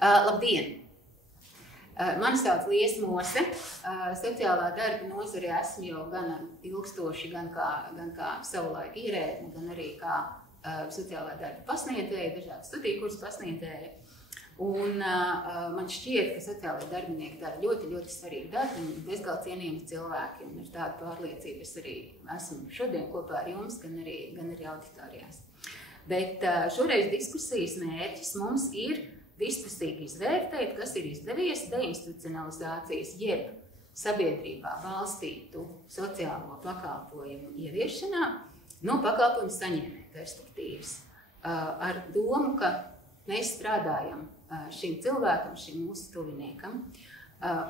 Labdien! Mani sauc Liesa Mose. Sociālā darba nozarē esmu jau gan ilgstoši, gan kā savulaik ierēdne, gan arī kā sociālā darba pasniedzēja, dažādu studiju kursu pasniedzēja. Un man šķiet, ka sociālai darbinieki dara ļoti, ļoti svarīgu darbu un bezgalīgi cienījami cilvēki. Un ar tādu pārliecību es arī esmu šodien kopā ar jums, gan arī auditorijās. Bet šoreiz diskusijas mērķis mums ir vispusīgi izvērtēt, kas ir izdevies deinstitucionalizācijas jeb sabiedrībā balstītu sociālo pakalpojumu ieviešanā no pakalpojumu saņēmēju perspektīvas. Ar domu, ka mēs strādājam šim cilvēkam, šim mūsu tuviniekam,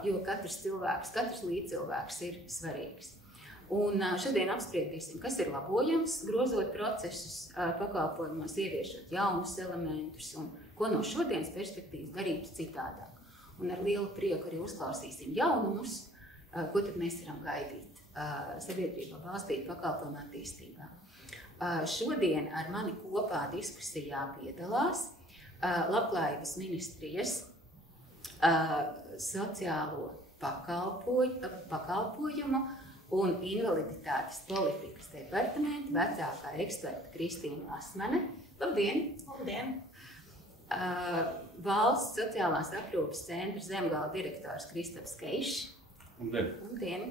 jo katrs cilvēks, katrs līdzcilvēks ir svarīgs. Un šodien apspriedīsim, kas ir labojams, grozot procesus pakalpojumos, ieviešot jaunus elementus un ko no šodienas perspektīvas darīt citādāk. Un ar lielu prieku arī uzklausīsim jaunumus, ko tad mēs varam gaidīt sabiedrībā balstīt pakalpojumu attīstībā. Šodien ar mani kopā diskusijā piedalās Labklājības ministrijas sociālo pakalpojumu un invaliditātes politikas departamenta vecākā eksperta Kristīna Lasmane. Labdien! Labdien! Valsts sociālās aprūpes centra Zemgala direktors Kristaps Keišs. Labdien!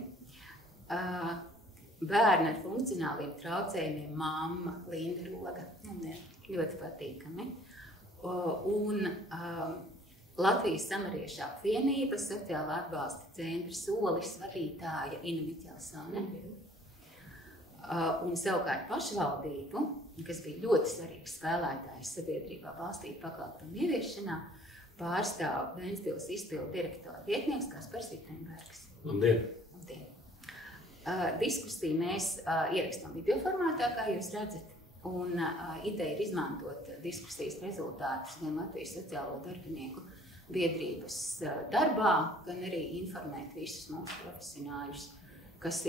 Bērni ar funkcionāliem traucējumiem mamma Linda Roga. Ļoti patīkami. Un Latvijas samariešu apvienības sociālā atbalsta centra Solis vadītāja Ina Miķelsone. Un savukārt pašvaldību, kas bija ļoti svarīgs spēlētājs sabiedrībā balstīt pakalpojumu ieviešanā, pārstāv Ventspils izpildu direktora vietnieks Kaspars Vitrenbergs. Labdien! Labdien! Diskusiju mēs ierakstām video formātā, kā jūs redzat, un ideja ir izmantot diskusijas rezultātus gan Latvijas sociālo darbinieku biedrības darbā, gan arī informēt visus mūsu profesionāļus, kas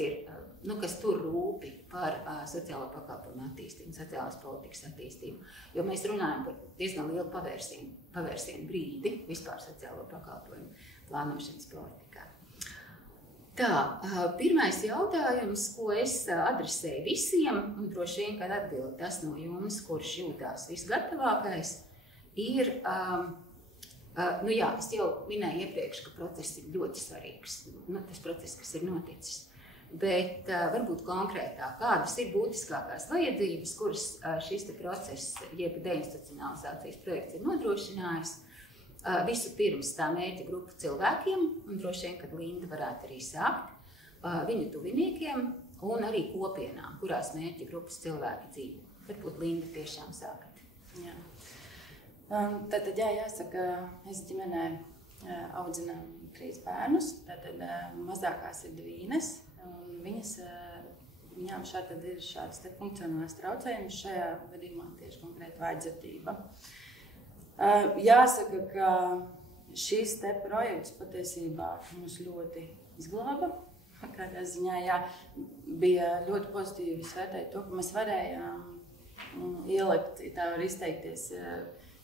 tur rūpi par sociālo pakalpojumu attīstību, sociālās politikas attīstību. Jo mēs runājam par diezgan lielu pavērsienu brīdi vispār sociālo pakalpojumu plānošanas politikā. Tā, pirmais jautājums, ko es adresēju visiem, un droši vien, kad atbild tas no jums, kurš jūtās visgatavākais, ir, es jau minēju iepriekš, ka process ir ļoti svarīgs, tas process, kas ir noticis. Bet varbūt konkrētāk, kādas ir būtiskākās vajadzības, kuras šis process, jeb deinstitucionalizācijas projekts ir nodrošinājis. Visu pirms tā mērķa grupa cilvēkiem, un droši vien, kad Linda varētu arī sākt, viņu tuviniekiem un arī kopienām, kurās mērķa grupas cilvēki dzīvo. Varbūt Linda tiešām sākat. Jā. Tātad, jāsaka, es ģimenē audzinām 3 bērnus, tātad mazākās ir 2, un viņām ir šāds funkcionālais traucējums, šajā gadījumā tieši konkrēti vājdzirdība. Jāsaka, ka šis projekts patiesībā mūs ļoti izglāba. Kādā ziņā bija ļoti pozitīvi izvērtēt to, ka mēs varējām ielikt, tā var izteikties,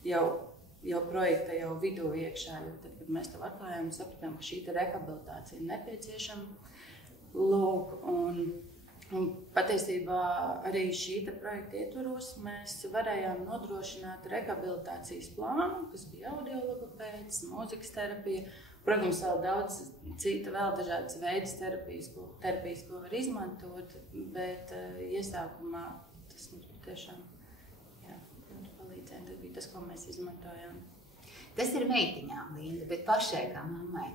jau projekta jau vidū iekšā, jo tad, kad mēs to atklājām, sapratām, ka šī rehabilitācija ir nepieciešama. Un patiesībā arī šī projekta ietvaros mēs varējām nodrošināt rehabilitācijas plānu, kas bija audiologopēds, mūzikas terapija, protams, vēl daudz cita, vēl dažādas veidas terapijas, ko var izmantot, bet iesākumā tas tiešām ļoti palīdzēja. Tas bija tas, ko mēs izmantojām. Tas ir meitiņām, Linda, bet pašai kā mammai.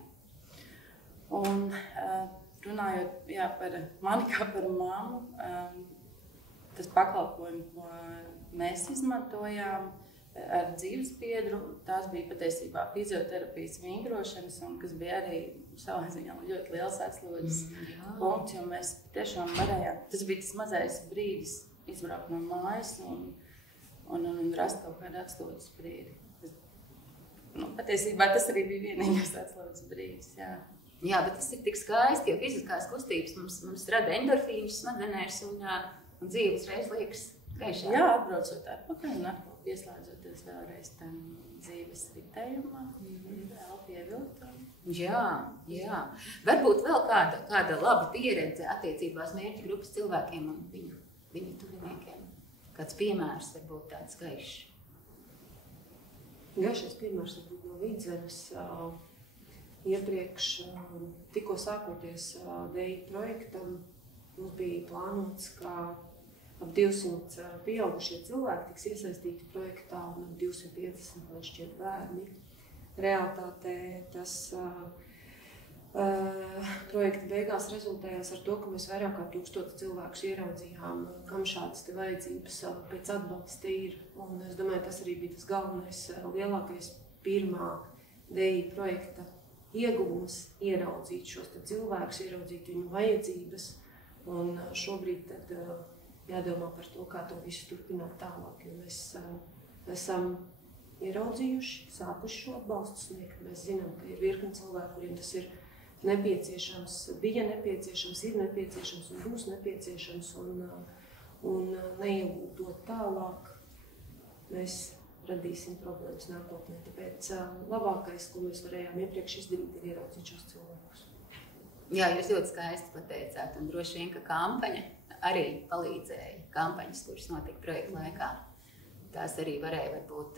Un runājot par mani kā par mammu, tas pakalpojums, ko mēs izmantojām ar dzīvesbiedru, tās bija patiesībā fizioterapijas vingrošanas, un kas bija arī savā ziņā ļoti liels atslodzes punkts, jo mēs tiešām varējām, tas bija tas mazais brīdis izbraukt no mājas un rast kaut kādu atslodzes brīdi. Patiesībā tas arī bija vienīgais atslodzes brīdis, Jā, bet tas ir tik skaisti, jo fiziskās kustības mums rada endorfīnus smadzenēs un dzīves reiz liekas gaišāk. Jā, atbraucot atpakaļ un atkal pieslēdzoties es vēlreiz tam dzīves ritējumā ir elpa ievilkta. Jā. Varbūt vēl kāda laba pieredze attiecībās mērķa grupas cilvēkiem un viņu tuviniekiem. Kāds piemērs varbūt tāds gaišs? Gaišais piemērs varbūt no Vidzemes. Iepriekš, tikko sākoties DI projektam, mums bija plānots, ka ap 200 pieaugušie cilvēki tiks iesaistīti projektā un ap 250 vēl šķiet bērni. Realitātē tas projekta beigās rezultējās ar to, ka mēs vairāk kā 1000 cilvēkus ieraudzījām, kam šādas te vajadzības pēc atbalsta ir. Un es domāju, tas arī bija tas galvenais, lielākais pirmā DI projekta ieguvums ieraudzīt šos te cilvēkus, ieraudzīt viņu vajadzības. Un šobrīd tad jādomā par to, kā to visu turpināt tālāk, jo mēs esam ieraudzījuši, sākuši šo atbalstu sniegt. Mēs zinām, ka ir virkni cilvēku, kuriem tas ir nepieciešams, bija nepieciešams, ir nepieciešams un būs nepieciešams. Un neieguldot tālāk, mēs radīsim problēmas nākotnē. Tāpēc labākais, ko mēs varējām iepriekš izdarīt, ir ieraudzīt šos cilvēkus. Jā, jūs ļoti skaisti pateicāt, un droši vien, ka kampaņa arī palīdzēja. Kampaņas, kuras notika projekta laikā, tās arī varēja varbūt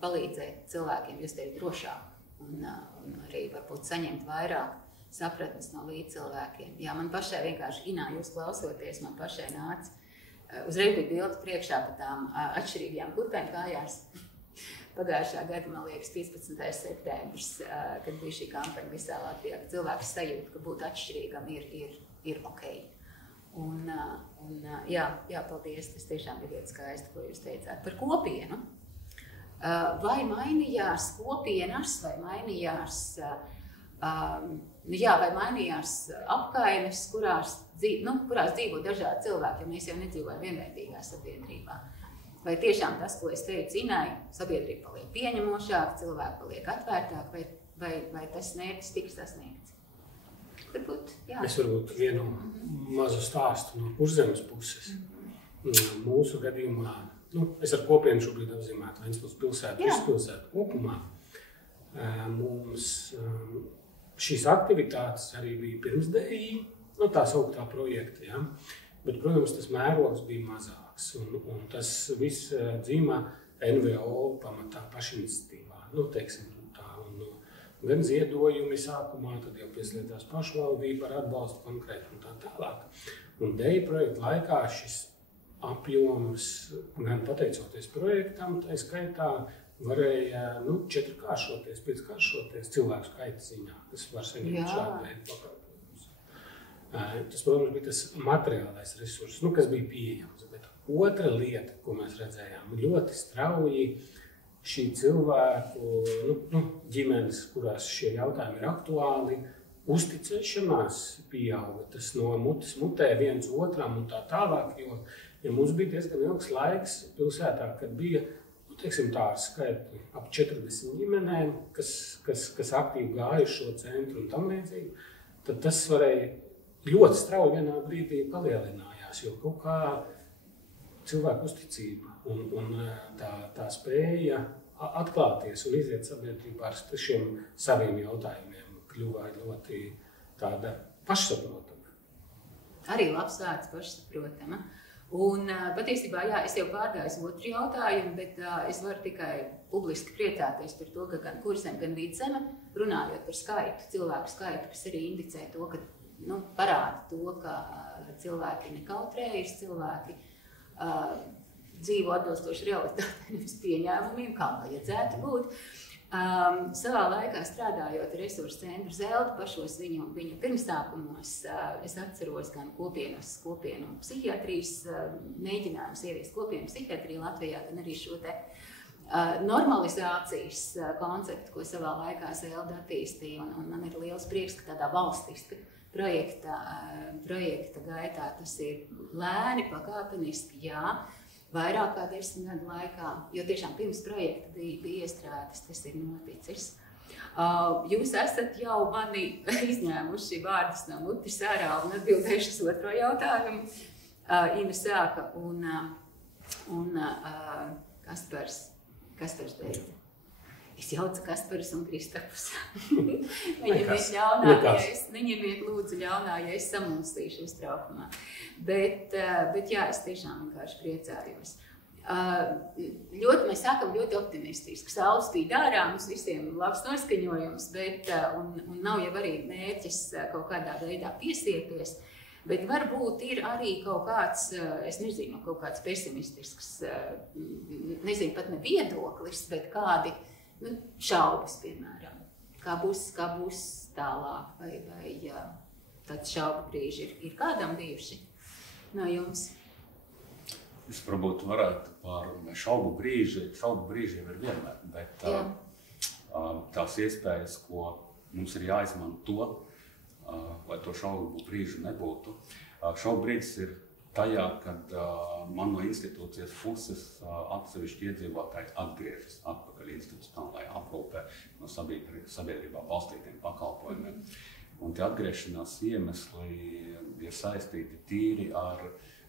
palīdzēt cilvēkiem justies drošāk un arī varbūt saņemt vairāk sapratnes no līdzcilvēkiem. Jā, man pašai vienkārši, Inā, jūs klausoties, man pašai nāca uzreiz bija bildes priekšā par tām atšķirīgajām kurpēnkājās. Pagājušā gada, man liekas, 15. septembris, kad bija šī kampaņa visā Latvijā, ka cilvēks sajūt, ka būt atšķirīgam ir ok. Un jā, paldies, tas tiešām ir ļoti skaisti, ko jūs teicāt par kopienu. Vai mainījās kopienas, vai mainījās apkaimes, kurās dzīvo dažādi cilvēki, jo mēs jau nedzīvojam vienveidīgā sabiedrībā. Vai tiešām tas, ko es teicu Inai, sabiedrība paliek pieņemošāk, cilvēki paliek atvērtāk, vai tas mērķis tiks sasniegts? Varbūt, jā. Es varbūt vienu mazu stāstu no Kurzemes puses. Mūsu gadījumā, es ar kopienu šobrīd apzīmētu Ventspils pilsētu, visu pilsētu kopumā. Mums šīs aktivitātes arī bija pirms DI, tā sauktā projekta, ja? Bet, protams, tas mērogs bija mazāks. Un tas viss dzīmā NVO pamatā pašiniciatīvā, teiksim tā. Gan ziedojumi sākumā, tad jau pieslēdzās pašvaldība ar atbalstu konkrēti un tā tālāk. Un DI projekta laikā šis apjoms, gan pateicoties projektam, tā skaitā varēja 4-kāršoties, 5-kāršoties cilvēku skaita ziņā, kas var saņemt šādu veidu pakalpojumus. Tas, protams, bija tas materiālais resurss, kas bija pieejams. Bet otra lieta, ko mēs redzējām, ļoti strauji šī cilvēku, ģimenes, kurās šie jautājumi ir aktuāli, uzticēšanās pieauga. Tas no mutes mutē viens otram un tā tālāk, jo mums bija diezgan ilgs laiks pilsētā, kad bija, teiksim tā, ar skaitli ap 40 ģimenēm, kas aktīvi gāja šo centru un tam līdzīgi, tad tas varēja ļoti strauji vienā brīdī palielinājās, jo kaut kā cilvēku uzticība un tā spēja atklāties un iziet sabiedrībā ar šiem saviem jautājumiem kļuva ļoti tāda pašsaprotama. Arī labs vārds pašsaprotama. Un patiesībā, jā, es jau pārgāju otru jautājumu, bet es varu tikai publiski priecāties par to, ka gan Kurzeme, gan Vidzeme, runājot par skaitu, cilvēku skaitu, kas arī indicē to, ka parāda to, ka cilvēki nekautrējas, cilvēki dzīvo atbilstoši realitātei, nevis pieņēmumiem, kā vajadzētu būt. Savā laikā strādājot ar resursu centru Zelta pašos viņu pirmsākumos, es atceros gan kopienu psihiatrijas mēģinājumus ieviest kopienu psihiatriju Latvijā, gan arī šo te normalizācijas konceptu, ko savā laikā Zelta attīstīja. Un man ir liels prieks, ka tādā valstiska projekta gaitā tas ir lēni, pakāpeniski, jā, vairāk kā 10 gadu laikā, jo tiešām pirms projekta bija iestrādes, tas ir noticis. Jūs esat jau mani izņēmuši vārdus no mutes ārā un atbildējuši uz otro jautājumu. Ina sāka un Kaspars Kaspars teica. Es jaucu Kasparas un Kristapus. Viņam iet lūdzu ļaunā, ja es samulstīšu uztraukumā. Bet jā, es tiešām vienkārši priecājos. Mēs sākam ļoti optimistiski. Saule spīd ārā, mums visiem labs noskaņojums, bet un nav jau arī mērķis kaut kādā veidā piesiepties. Bet varbūt ir arī kaut kāds, es nezinu, kaut kāds pesimistisks, nezinu, pat ne viedoklis, bet kādi šaubas, piemēram. Kā būs tālāk, vai tāds šaubu brīži ir kādam bijuši no jums? Es varbūt varētu par šaubu brīžiem ir vienmēr, bet tās iespējas, ko mums ir jāizmanto, lai to šaubu brīžu nebūtu. Šaubu brīdis ir tajā, kad man no institūcijas puses atsevišķi iedzīvotāji atgriežas atpakaļ institucionālajā aprūpē no sabiedrībā balstītiem pakalpojumiem. Un tie atgriešanās iemesli ir saistīti tīri ar,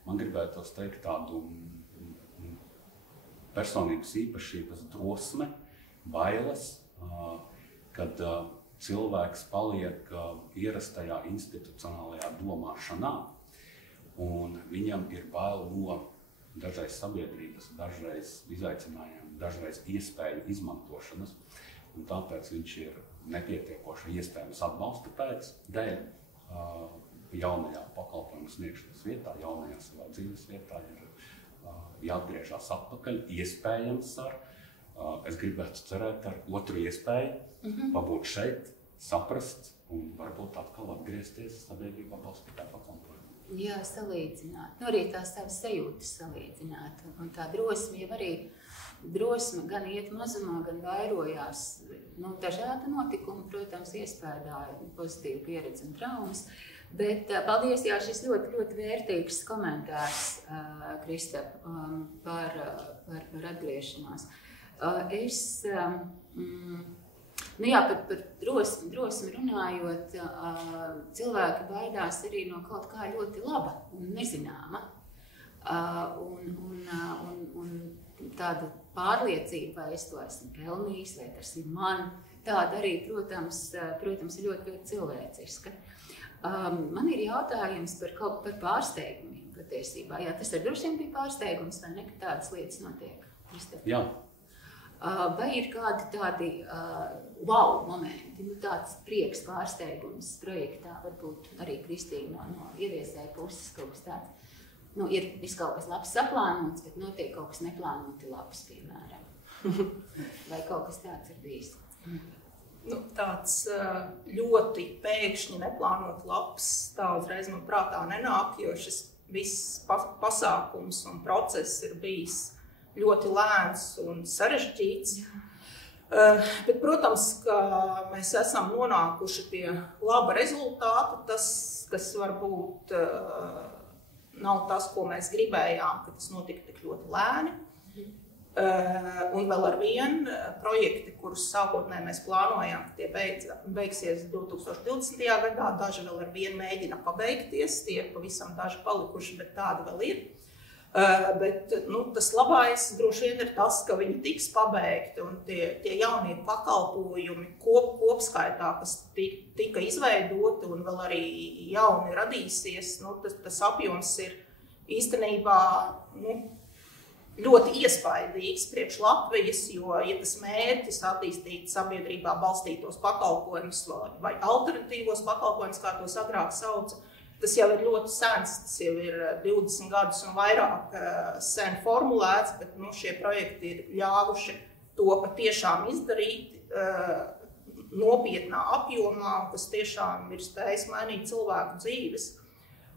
man gribētos teikt, tādu personības īpašības drosme, bailes, kad cilvēks paliek ierastajā institucionālajā domāšanā, un viņam ir bail no dažreiz sabiedrības, dažreiz izaicinājumiem, dažreiz iespēju izmantošanas, un tāpēc viņš ir nepietiekoši iespējams atbalsta dēļ jaunajā pakalpojumu sniegšanas vietā, jaunajā savā dzīves vietā ir jāatgriežas atpakaļ, iespējams es gribētu cerēt ar otru iespēju, pabūt šeit, saprast un varbūt atkal atgriezties sabiedrībā balstītā pakalpojumā. Jā, salīdzināt. Arī tās savas sajūtas salīdzināt. Un tā drosme jau arī gan iet mazumā, gan vairojās. Dažādi notikumi, protams, iespēdāja pozitīvu pieredzi un traumas. Bet paldies, jā, šis ļoti, ļoti vērtīgs komentārs, Kristap, par atgriešanās. Par drosmi runājot, cilvēki baidās arī no kaut kā ļoti laba un nezināma. Un tāda pārliecība, vai es to esmu pelnījis, vai tas ir man, tāda arī, protams, ir ļoti, ļoti cilvēciska. Man ir jautājums par pārsteigumiem patiesībā. Jā, tas droši vien bija pārsteigums, vai ne, ka tādas lietas notiek? Jā. Vai ir kādi tādi wow momenti, tāds prieks, pārsteigums projektā, varbūt arī Kristīna no ieviesēja puses kaut kas tāds? Ir kaut kas labs saplānots, bet notiek kaut kas neplānoti labs, piemēram. Vai kaut kas tāds ir bijis? Tāds ļoti pēkšņi neplānot labs, tā uzreiz man prātā nenāk, jo šis viss pasākums un process ir bijis ļoti lēns un sarežģīts. Bet, protams, ka mēs esam nonākuši pie laba rezultāta. Tas, kas varbūt nav tas, ko mēs gribējām, ka tas notika tik ļoti lēni. Un vēl ar vienu projekti, kurus sākotnēji mēs plānojām, tie beigsies 2020. Gadā. Daži vēl ar vienu mēģina pabeigties, tie ir pavisam daži palikuši, bet tādi vēl ir. Bet tas labais droši vien ir tas, ka viņi tiks pabeigti un tie jaunie pakalpojumi kopskaitā, kas tika izveidoti un vēl arī jauni radīsies, tas apjoms ir īstenībā ļoti iespaidīgs priekš Latvijas, jo, ja tas mērķis attīstīt sabiedrībā balstītos pakalpojumus vai alternatīvos pakalpojumus, kā tos agrāk sauca, tas jau ir ļoti sens, tas jau ir 20 gadus un vairāk sen formulēts, bet šie projekti ir ļāvuši to patiešām izdarīt nopietnā apjomā, kas tiešām ir spējis mainīt cilvēku dzīves.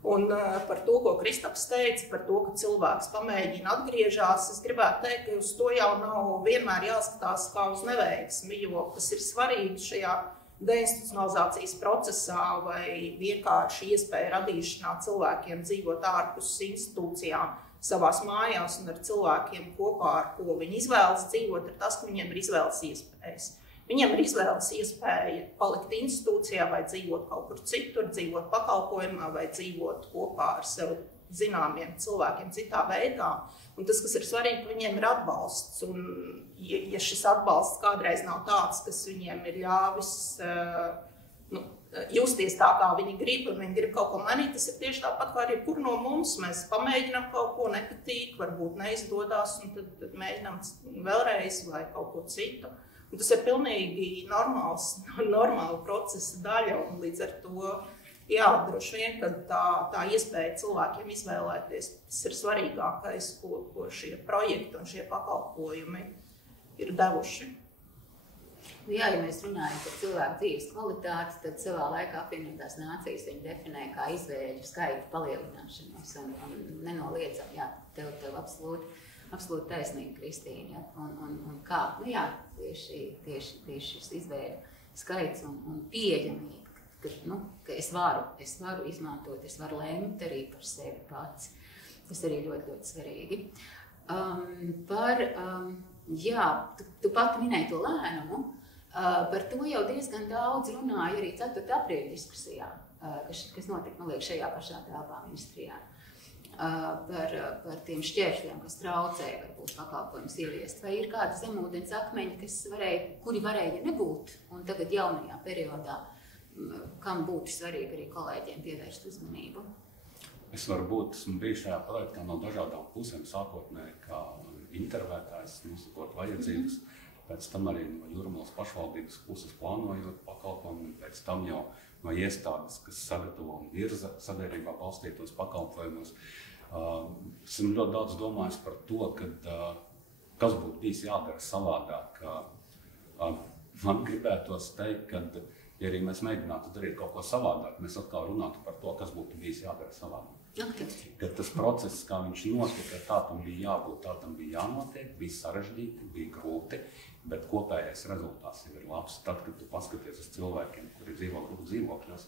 Un par to, ko Kristaps teica, par to, ka cilvēks pamēģina atgriežās, es gribētu teikt, ka uz to jau nav vienmēr jāskatās kā uz neveiksmi, jo kas ir svarīgi šajā deinstitucionalizācijas procesā vai vienkārši iespēja radīšanā cilvēkiem dzīvot ārpus institūcijām savās mājās un ar cilvēkiem kopā, ar ko viņi izvēlas dzīvot, ir tas, ka viņiem ir izvēles iespējas. Viņiem ir izvēles iespēja palikt institūcijā vai dzīvot kaut kur citur, dzīvot pakalpojumā vai dzīvot kopā ar sev zināmiem cilvēkiem citā veidā. Un tas, kas ir svarīgi, ka viņiem ir atbalsts. Un, ja šis atbalsts kādreiz nav tāds, kas viņiem ir ļāvis justies tā, kā viņi grib, un viņi grib kaut ko mainīt, tas ir tieši tāpat kā arī kur no mums. Mēs pamēģinām kaut ko, nepatīk, varbūt neizdodas, un tad mēģinām vēlreiz vai kaut ko citu. Un tas ir pilnīgi normāla procesa daļa, un līdz ar to, jā, droši vien, kad tā iespēja cilvēkiem izvēlēties, tas ir svarīgākais, ko šie projekti un šie pakalpojumi ir devuši. Jā, ja mēs runājam par cilvēku dzīves kvalitāti, tad savā laikā apvienotās nācijas viņi definē kā izvēļu skaitu palielināšanos. Un nenoliedzam, jā, tev absolūti taisnība, Kristīna. Ja? Un kā, jā, tieši šis izvēļu skaits un pieejamība, ka es varu izmantot, es varu lemt arī par sevi pats. Tas arī ļoti, ļoti svarīgi. Jā, tu pati minēji to lēnumu. Par to jau diezgan daudz runāja arī 4. aprīļa diskusijā, kas notika, man liekas, šajā pašā telpā ministrijā. Par tiem šķēršļiem, kas traucēja varbūt pakalpojumus ieviest. Vai ir kādi zemūdens akmeņi, kuri varēja nebūt, un tagad jaunajā periodā, kam būtu svarīgi arī kolēģiem pievērst uzmanību? Es esmu bijis šajā projektā no dažādām pusēm, sākotnēji kā intervētājs, nosakot vajadzības, pēc tam arī no Jūrmalas pašvaldības puses plānojot pakalpojumu, pēc tam jau no iestādes, kas sagatavo un virza sabiedrībā balstītos pakalpojumus. Esmu ļoti daudz domājis par to, kas būtu bijis jādara savādāk. Man gribētos teikt, ka ja arī mēs mēģinātu darīt kaut ko savādāk, mēs atkal runātu par to, kas būtu bijis jādara savādāk. Kad tas process, kā viņš notika, tā tam bija jābūt, tā tam bija jānotiek, bija sarežģīti, bija grūti, bet kopējais rezultāts jau ir labs. Tad, kad tu paskaties uz cilvēkiem, kuri dzīvo grupu dzīvokļos,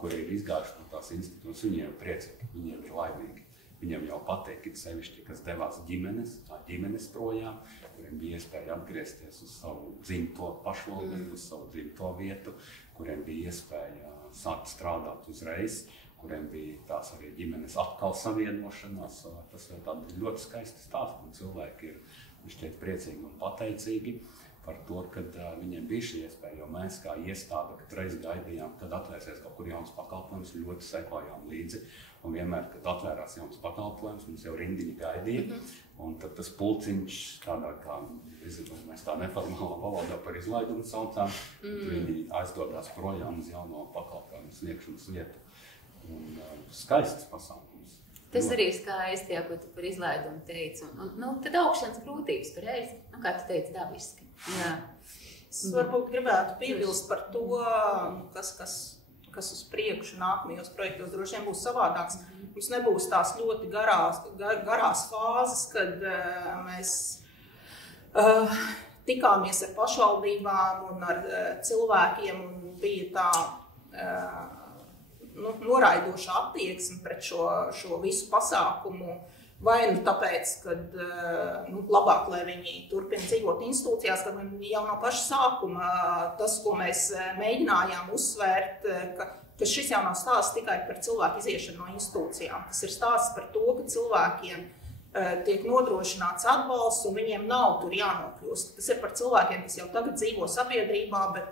kuri ir izgājuši no tās institūcijas, viņiem ir priecīgi, viņiem ir laimīgi. Viņiem jau patīk, it sevišķi, kas devās ģimenes projām, kuriem bija iespēja atgriezties uz savu dzimto pašvaldību, uz savu dzimto vietu, kuriem bija iespēja sākt strādāt uzreiz, kuriem bija tās arī ģimenes atkal savienošanās. Tas ir tādi ļoti skaisti stāsti, un cilvēki ir šķiet priecīgi un pateicīgi par to, kad viņiem bija šī iespēja, jo mēs kā iestāde, kad reiz gaidījām, kad atvērsies kaut kur jauns pakalpojums, ļoti sekojām līdzi. Un vienmēr, kad atvērās jauns pakalpojums, mums jau rindiņi gaidīja. Un tad tas pulciņš, tādā kā mēs tā neformālā valodā par izlaidumu saucām, viņi aizdodās projām uz jauno pakalpojumu sniegšanas vietu. Un skaists pasākums. Tas arī skaisti, ja, ko tu par izlaidumu teici. Tad augšanas grūtības pareizi, kā tu teici, dabiski. Jā. Es varbūt gribētu piebilst par to, kas uz priekšu nākamajos projektos droši vien būs savādāks. Mums nebūs tās ļoti garās fāzes, kad mēs tikāmies ar pašvaldībām un ar cilvēkiem un bija tā noraidoša attieksme pret šo visu pasākumu. Vai tāpēc, ka labāk, lai viņi turpina dzīvot institūcijās, kad viņi jau no paša sākuma tas, ko mēs mēģinājām uzsvērt, ka šis jau nav stāsts tikai par cilvēku iziešanu no institūcijām. Tas ir stāsts par to, ka cilvēkiem tiek nodrošināts atbalsts un viņiem nav tur jānokļūst. Tas ir par cilvēkiem, kas jau tagad dzīvo sabiedrībā, bet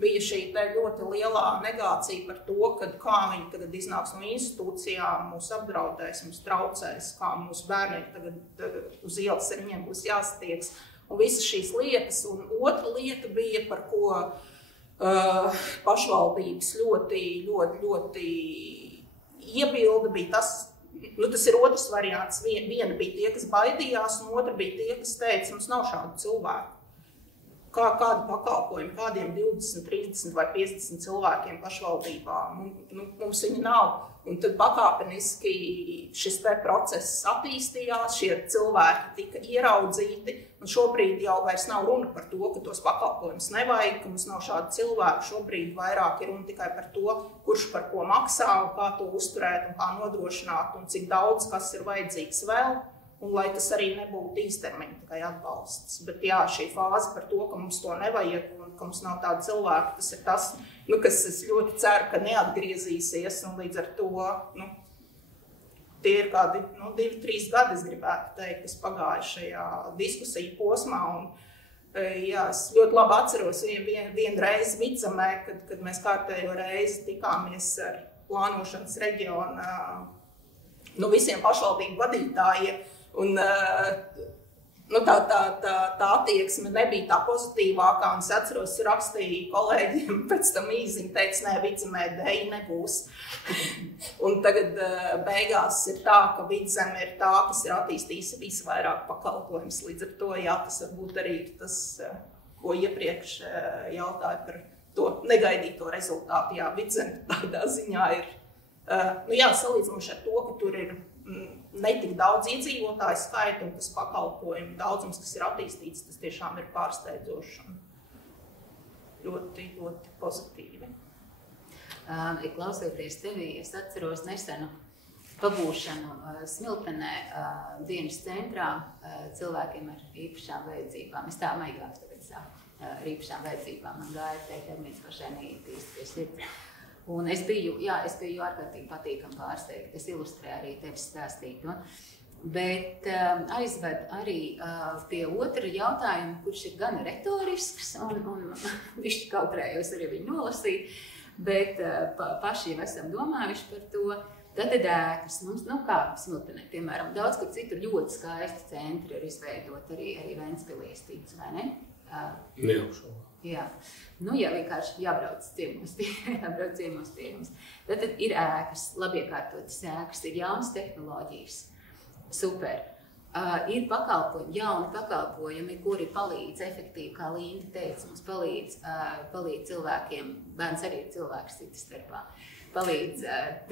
bija šī ļoti lielā negācija par to, kā viņi tagad iznāks no institūcijām, mūs apdraudēs, mums traucēs, kā mūsu bērni tagad uz ielas ar viņiem būs jāstiegs. Un visas šīs lietas. Un otra lieta bija, par ko pašvaldības ļoti iebilda, bija tas, tas ir otrs variants. Viena bija tie, kas baidījās, un otra bija tie, kas teica, mums nav šādu cilvēku. Kādu pakalpojumu, kādiem 20, 30 vai 50 cilvēkiem pašvaldībā. Mums viņi nav. Un tad pakāpeniski šis process attīstījās, šie cilvēki tika ieraudzīti. Un šobrīd jau vairs nav runa par to, ka tos pakalpojumus nevajag, ka mums nav šādu cilvēku. Šobrīd vairāk ir runa tikai par to, kurš par ko maksā un kā to uzturēt un kā nodrošināt un cik daudz kas ir vajadzīgs vēl. Un lai tas arī nebūtu īstermiņa tikai atbalsts. Bet jā, šī fāze par to, ka mums to nevajag un ka mums nav tāda cilvēka, tas ir tas, kas es ļoti ceru, ka neatgriezīsies un līdz ar to, tie ir kādi 2-3 gadi, es gribētu teikt, kas pagāja šajā diskusiju posmā. Un, jā, es ļoti labi atceros vienu reizi Vidzemē, kad mēs kārtējo reizi tikāmies ar plānošanas reģiona visiem pašvaldību vadītājiem. Un, tā attieksme nebija tā pozitīvākā, un es atceros, rakstīju kolēģiem, pēc tam īziņu teica, nē, Vidzemē dēļ nebūs. Un tagad beigās ir tā, ka Vidzeme ir tā, kas ir attīstījusi visvairāk pakalpojumus. Līdz ar to, jā, tas varbūt arī ir tas, ko iepriekš jautāja par to negaidīto rezultātu. Jā, Vidzeme tādā ziņā ir, salīdzinoši ar to, ka tur ir netik daudz iedzīvotāju skaitu un tas pakalpojumu daudzums, kas ir attīstīts, tas tiešām ir pārsteidzoši un ļoti, ļoti pozitīvi. Klausoties tevi, es atceros nesenu pabūšanu Smiltenē dienas centrā cilvēkiem ar īpašām vajadzībām. Es tā maigāk tagad saku, ar īpašām vajadzībām. Man gāja teikt, termins pašai neītīsti pie sirds. Un es biju ārkārtīgi patīkami pārsteigta. Es ilustrēju arī tevis stāstīto. Bet aizved arī pie otra jautājuma, kurš ir gan retorisks, un višķi kautrējos arī viņu nolasīt, bet paši jau esam domājuši par to. Tad ēkas mums, kā Smiltenē, piemēram, daudz, kur citur ļoti skaisti centri ir izveidot arī Ventspilīs tīts, vai ne? Neaugšo. Jā, vienkārši jābrauc ciemos pie mums. Tad ir ēkas, labiekārtotas ēkas, ir jaunas tehnoloģijas. Super. Ir jauni pakalpojumi, kuri palīdz efektīvi, kā Linda teica, mums palīdz cilvēkiem, bērns arī ir cilvēks citas starpā, palīdz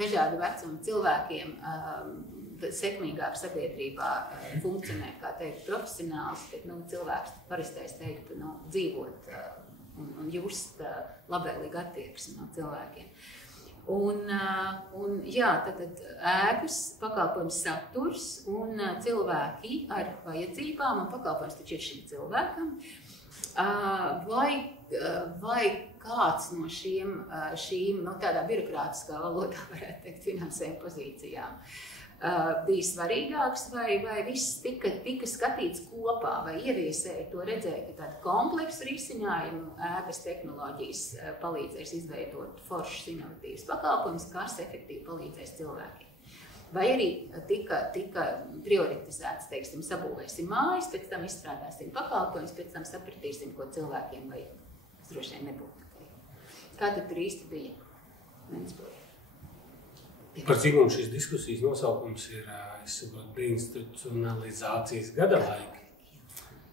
dažādu vecumu cilvēkiem sekmīgāk sabiedrībā funkcionēt, kā teikt, profesionāls, bet cilvēks parastais teikt, dzīvot un just labvēlīgu attieksmi no cilvēkiem. Un tad ēkas, pakalpojums saturs un cilvēki ar vajadzībām, un pakalpojums taču ir šim cilvēkam, vai kāds no šīm tādā birokrātiskā valodā, varētu teikt, finansējuma pozīcijām bija svarīgāks, vai viss tika skatīts kopā, vai ieviesēji to redzēja, ka tādu kompleksu risinājumu ēkas tehnoloģijas palīdzēs izveidot foršus inovatīvus pakalpojumus, kas efektīvi palīdzēs cilvēkiem. Vai arī tika prioritizēts, teiksim, sabūvēsim mājas, pēc tam izstrādāsim pakalpojumus, pēc tam sapratīsim, ko cilvēkiem vajag. Tas droši vien nebūtu tikai. Kā tad tur īsti bija? Ventspilī. Par cik mums šīs diskusijas nosaukums ir deinstitucionalizācijas gada laika,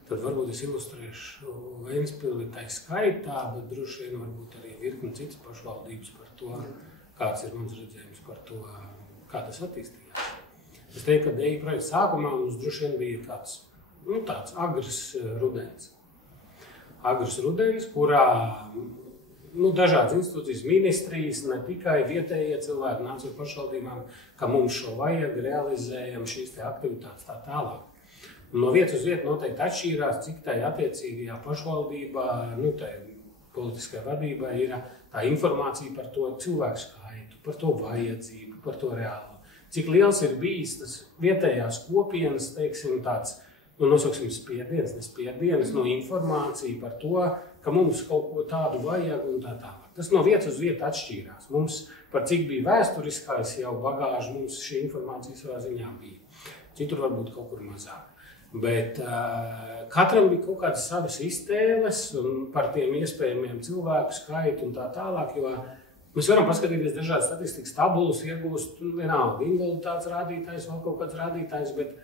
tad varbūt es ilustrēšu Ventspili tai skaitā, bet droši vien varbūt arī virkni citas pašvaldības par to, kāds ir mans redzējums par to, kā tas attīstījās. Es teiktu, ka DEI projekta sākumā mums droši vien bija tāds agrs rudens. Agrs rudens, kurā dažādas institūcijas, ministrijas, ne tikai vietējie cilvēki nāca ar pašvaldībām, ka mums šo vajag, realizējam šīs te aktivitātes tā tālāk. Un no vietas uz vietu noteikti atšķīrās, cik tai attiecīgajā pašvaldībā, tai politiskai vadībai ir tā informācija par to cilvēku skaitu, par to vajadzību, par to reālo. Cik liels ir bijis tas vietējās kopienas, teiksim, tāds, nosauksim spiedienas, informācija par to, ka mums kaut ko tādu vajag un tā tālāk. Tas no vietas uz vietu atšķīrās. Mums, par cik bija vēsturiskais jau bagāža, mums šī informācija savā ziņā bija. Citur varbūt kaut kur mazāk. Bet katram bija kaut kādas savas iztēles un par tiem iespējamiem cilvēku skaitu un tā tālāk, jo mēs varam paskatīties dažādas statistikas tabulas, iegūst vienalga invaliditātes rādītājs, vēl kaut kāds rādītājs, bet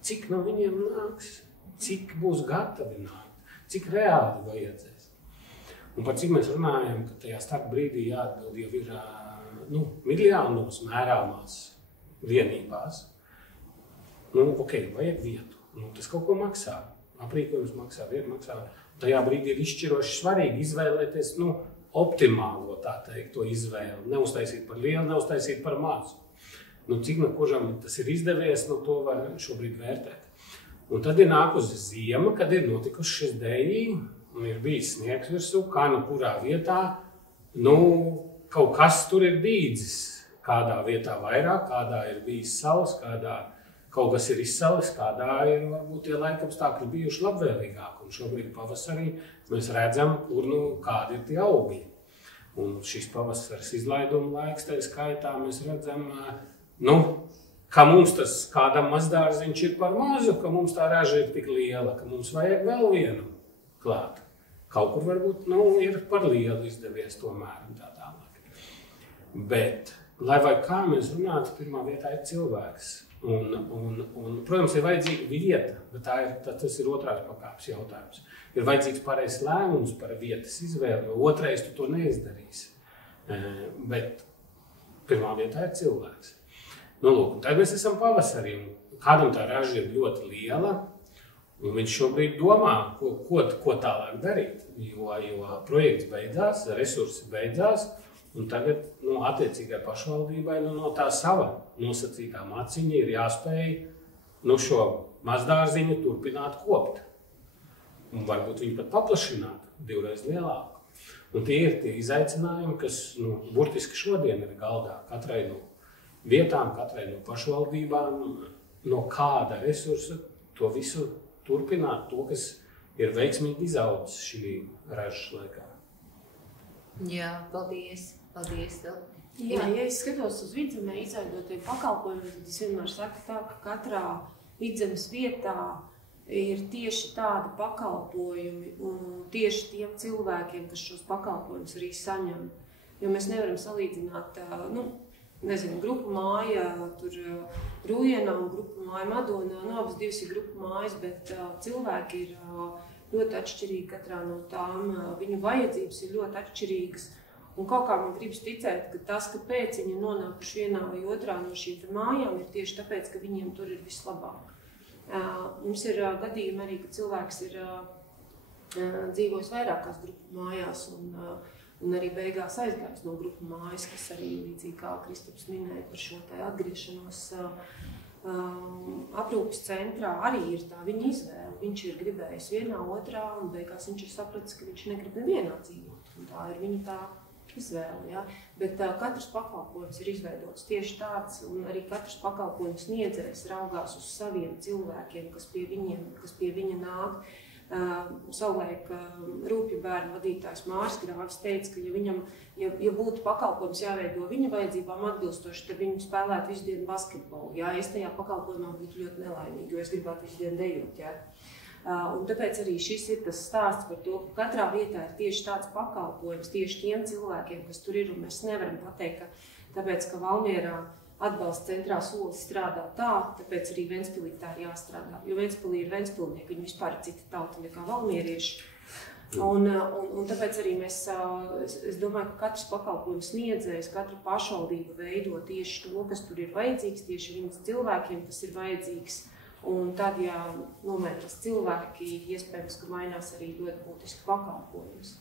cik no viņiem nāks, cik būs gatavi nākt, cik reāli vajadzēs. Un par cik mēs runājam, ka tajā starp brīdī jāatbild jau ir miljānos mērāmās vienībās. Vajag vietu. Tas kaut ko maksā. Aprīkojums maksā, vieta maksā. Tajā brīdī ir izšķiroši svarīgi izvēlēties optimālo, tā teikt, to izvēli. Neuztaisīt par lielu, neuztaisīt par mazu. Cik no kuram tas ir izdevies, to var šobrīd vērtēt. Un tad ir nākusi ziema, kad ir notikuši šis DEI, un ir bijis sniegs virsū, kā kurā vietā, kaut kas tur ir dīdzis, kādā vietā vairāk, kādā ir bijis sals, kādā kaut kas ir izsalis, kādā ir varbūt tie laikapstākļi bijuši labvēlīgāki. Un šobrīd pavasarī mēs redzam, kur kādi ir tie augi. Un šis pavasaris izlaiduma laiks, tā skaitā mēs redzam, ka mums tas kādam mazdārziņš ir par mazu, ka mums tā raža ir tik liela, ka mums vajag vēl vienu klāt. Kaut kur varbūt ir par lielu izdevies tomēr un tā tālāk. Bet, lai vai kā mēs runātu, pirmā vietā ir cilvēks. Un, protams, ir vajadzīga vieta, bet tas ir otrās pakāpes jautājums. Ir vajadzīgs pareizs lēmums par vietas izvēli, jo otrais tu to neizdarīsi. Bet pirmā vietā ir cilvēks. Lūk, tad mēs esam pavasarī. Kādam tā raža ir ļoti liela, un viņš šobrīd domā, ko tālāk darīt. Jo projekts beidzās, resursi beidzās, un tagad attiecīgai pašvaldībai no tā sava nosacītā maciņa ir jāspēj šo mazdārziņu turpināt kopt. Un varbūt viņu pat paplašināt, 2 reizes lielāku. Un tie ir tie izaicinājumi, kas burtiski šodien ir galdā katrai no vietām, katrai no pašvaldībām, no kāda resursa to visu turpināt, to, kas ir veiksmīgi izaudzis šī ražas laikā. Jā, paldies. Paldies, Jā, ja es skatos uz vidzemē izveidotiem pakalpojumiem, tad es vienmēr saku tā, ka katrā vidzemes vietā ir tieši tādi pakalpojumi un tieši tiem cilvēkiem, kas šos pakalpojumus arī saņem. Jo mēs nevaram salīdzināt, grupu māja tur Rujienā un grupu māja Madonā. Abas divas ir grupu mājas, bet cilvēki ir ļoti atšķirīgi katrā no tām. Viņu vajadzības ir ļoti atšķirīgas. Un kaut kā man gribas ticēt, ka tas, kāpēc viņi nonākuši vienā vai otrā no šīm mājām, ir tieši tāpēc, ka viņiem tur ir vislabāk. Mums ir gadījumi arī, ka cilvēks ir dzīvojis vairākās grupu mājās un arī beigās aizgājis no grupu mājas, kas arī līdzīgi kā Kristaps minēja par šo atgriešanos aprūpes centrā, arī ir tā viņa izvēle. Viņš ir gribējis vienā, otrā, un beigās viņš ir sapratis, ka viņš negrib nevienā dzīvot. Un tā ir viņa tā izvēle. Ja? Bet katrs pakalpojums ir izveidots tieši tāds, un arī katrs pakalpojums sniedzējs raugās uz saviem cilvēkiem, kas pie viņa nāk. Savulaik Rūpju bērnu vadītājs Māris Grāvis teica, ka ja būtu pakalpojums jāveido viņa vajadzībām atbilstoši, tad viņi spēlētu visu dienu basketbolu. Jā, es tajā pakalpojumā būtu ļoti nelaimīgi, jo es gribētu visu dienu dejot. Jā. Un tāpēc arī šis ir tas stāsts par to, ka katrā vietā ir tieši tāds pakalpojums tieši tiem cilvēkiem, kas tur ir, un mēs nevaram pateikt, ka tāpēc, ka Valmierā atbalsta centrā solis strādā tā, tāpēc arī Ventspilī tā ir jāstrādā. Jo Ventspilī ir ventspilnieki, viņi vispār ir cita tauta nekā valmierieši. Un tāpēc arī es domāju, ka katrs pakalpojums sniedzējs, katra pašvaldība veido tieši to, kas tur ir vajadzīgs, tieši viņas cilvēkiem, kas ir vajadzīgs. Un tad, ja nometras cilvēki, iespējams, ka mainās arī ļoti būtiski pakalpojums.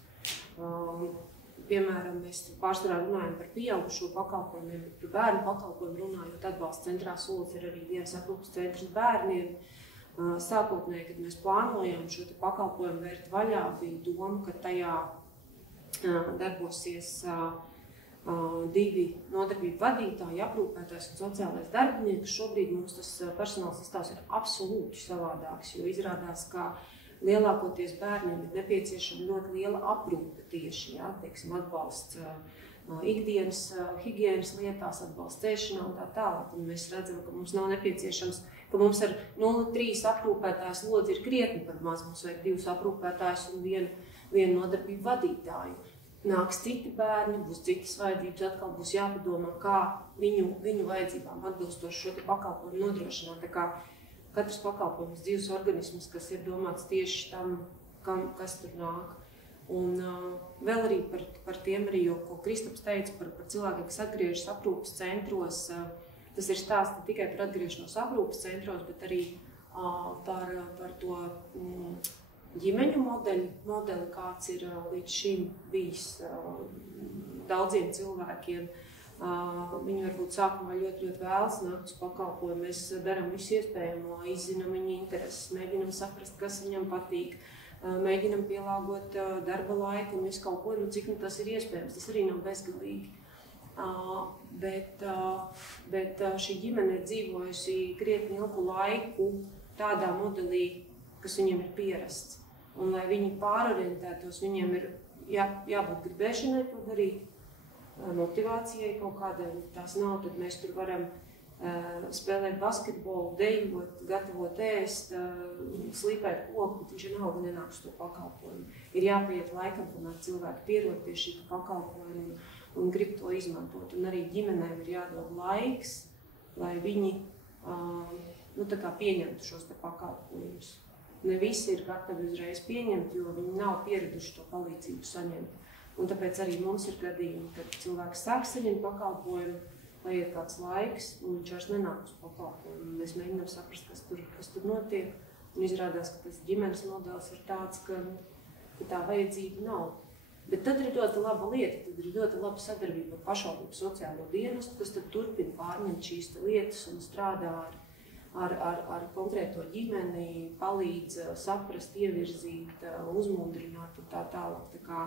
Piemēram, mēs pārsvarā runājam par pieaugušo pakalpojumiem, bet par bērnu pakalpojumu runājot, atbalsta centrā solis ir arī dienas aprūpes centrs bērniem. Sākotnēji, kad mēs plānojam šo pakalpojumu vērt vaļā, bija doma, ka tajā darbosies 2 nodarbību vadītāji, aprūpētājs un sociālais darbinieks. Šobrīd mums tas personāls sastāvs ir absolūti savādāks, jo izrādās, ka lielākoties bērniem ir nepieciešama ļoti liela aprūpe tieši, teiksim, atbalsts ikdienas higienas lietās, atbalsts ēšanā un tā tālāk. Un mēs redzam, ka mums nav nepieciešams, ka mums ar 0,3 aprūpētājs lodzi ir krietni par maz. Mums vajag 2 aprūpētājus un vienu nodarbību vadītāju. Nāks citi bērni, būs citas vajadzības, atkal būs jāpadomā, kā viņu vajadzībām atbilstoši šo pakalpojumu nodrošināt. Tā kā katrs pakalpojums dzīves organisms, kas ir domāts tieši tam, kas tur nāk. Un vēl arī par tiem, arī, ko Kristaps teica par cilvēkiem, kas atgriežas aprūpes centros. Tas ir stāsts ne tikai par atgriešanos aprūpes centros, bet arī par to ģimeņu modeli, kāds ir līdz šim bijis daudziem cilvēkiem. Viņi varbūt sākumā ļoti vēlas nākt uz pakalpojumu. Mēs darām visu iespējamo, izzinām viņa intereses, mēģinām saprast, kas viņam patīk, mēģinām pielāgot darba laiku un visu kaut ko, cik tas ir iespējams. Tas arī nav bezgalīgi. Bet šī ģimene ir dzīvojusi krietni ilgu laiku tādā modelī, kas viņiem ir pierasts. Un, lai viņi pārorientētos, viņiem ir jābūt gribēšanai to darīt, motivācijai kaut kādai. Tās nav, tad mēs tur varam spēlēt basketbolu, dejot, gatavot ēst, slīpēt koku, bet viņš vienalga nenāks to pakalpojumu. Ir jāpaiet laikam, kamēr cilvēki pierod pie šī pakalpojuma un grib to izmantot. Un arī ģimenēm ir jādod laiks, lai viņi pieņemtu šos te pakalpojumus. Ne visi ir gatavi uzreiz pieņemt, jo viņi nav pieraduši to palīdzību saņemt. Un tāpēc arī mums ir gadījumi, kad cilvēks sāk saņemt pakalpojumu, lai iet kāds laiks, un viņš vairs nenāk uz pakalpojumu. Mēs mēģinām saprast, kas tur notiek, un izrādās, ka tas ģimenes modelis ir tāds, ka tā vajadzība nav. Bet tad ir ļoti laba lieta, tad ir ļoti laba sadarbība ar pašvaldību sociālo dienestu, kas tad turpina pārņemt šīs lietas un strādā ar konkrēto ģimeni, palīdz saprast, ievirzīt, uzmundrināt un tā tālāk. Tā kā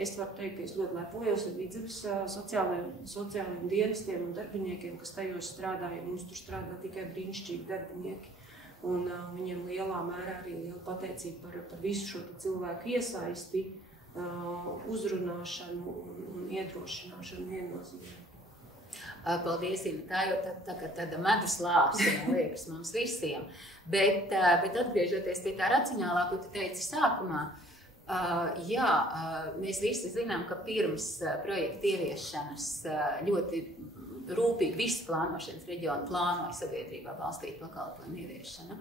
es varu teikt, ka es ļoti lepojos ar Vidzemes sociālajiem dienestiem un darbiniekiem, kas tajos strādā, jo mums tur strādā tikai brīnišķīgi darbinieki. Un viņiem lielā mērā arī liela pateicība par visu šo cilvēku iesaisti, uzrunāšanu un iedrošināšanu viennozīmīgi. Paldies, Ina. Tā jau tāda medus lāse, man liekas, mums visiem. Bet atgriežoties pie tā racionālā, ko tu teici sākumā, mēs visi zinām, ka pirms projekta ieviešanas ļoti rūpīgi visi plānošanas reģioni plānoja sabiedrībā balstītu pakalpojumu ieviešanu.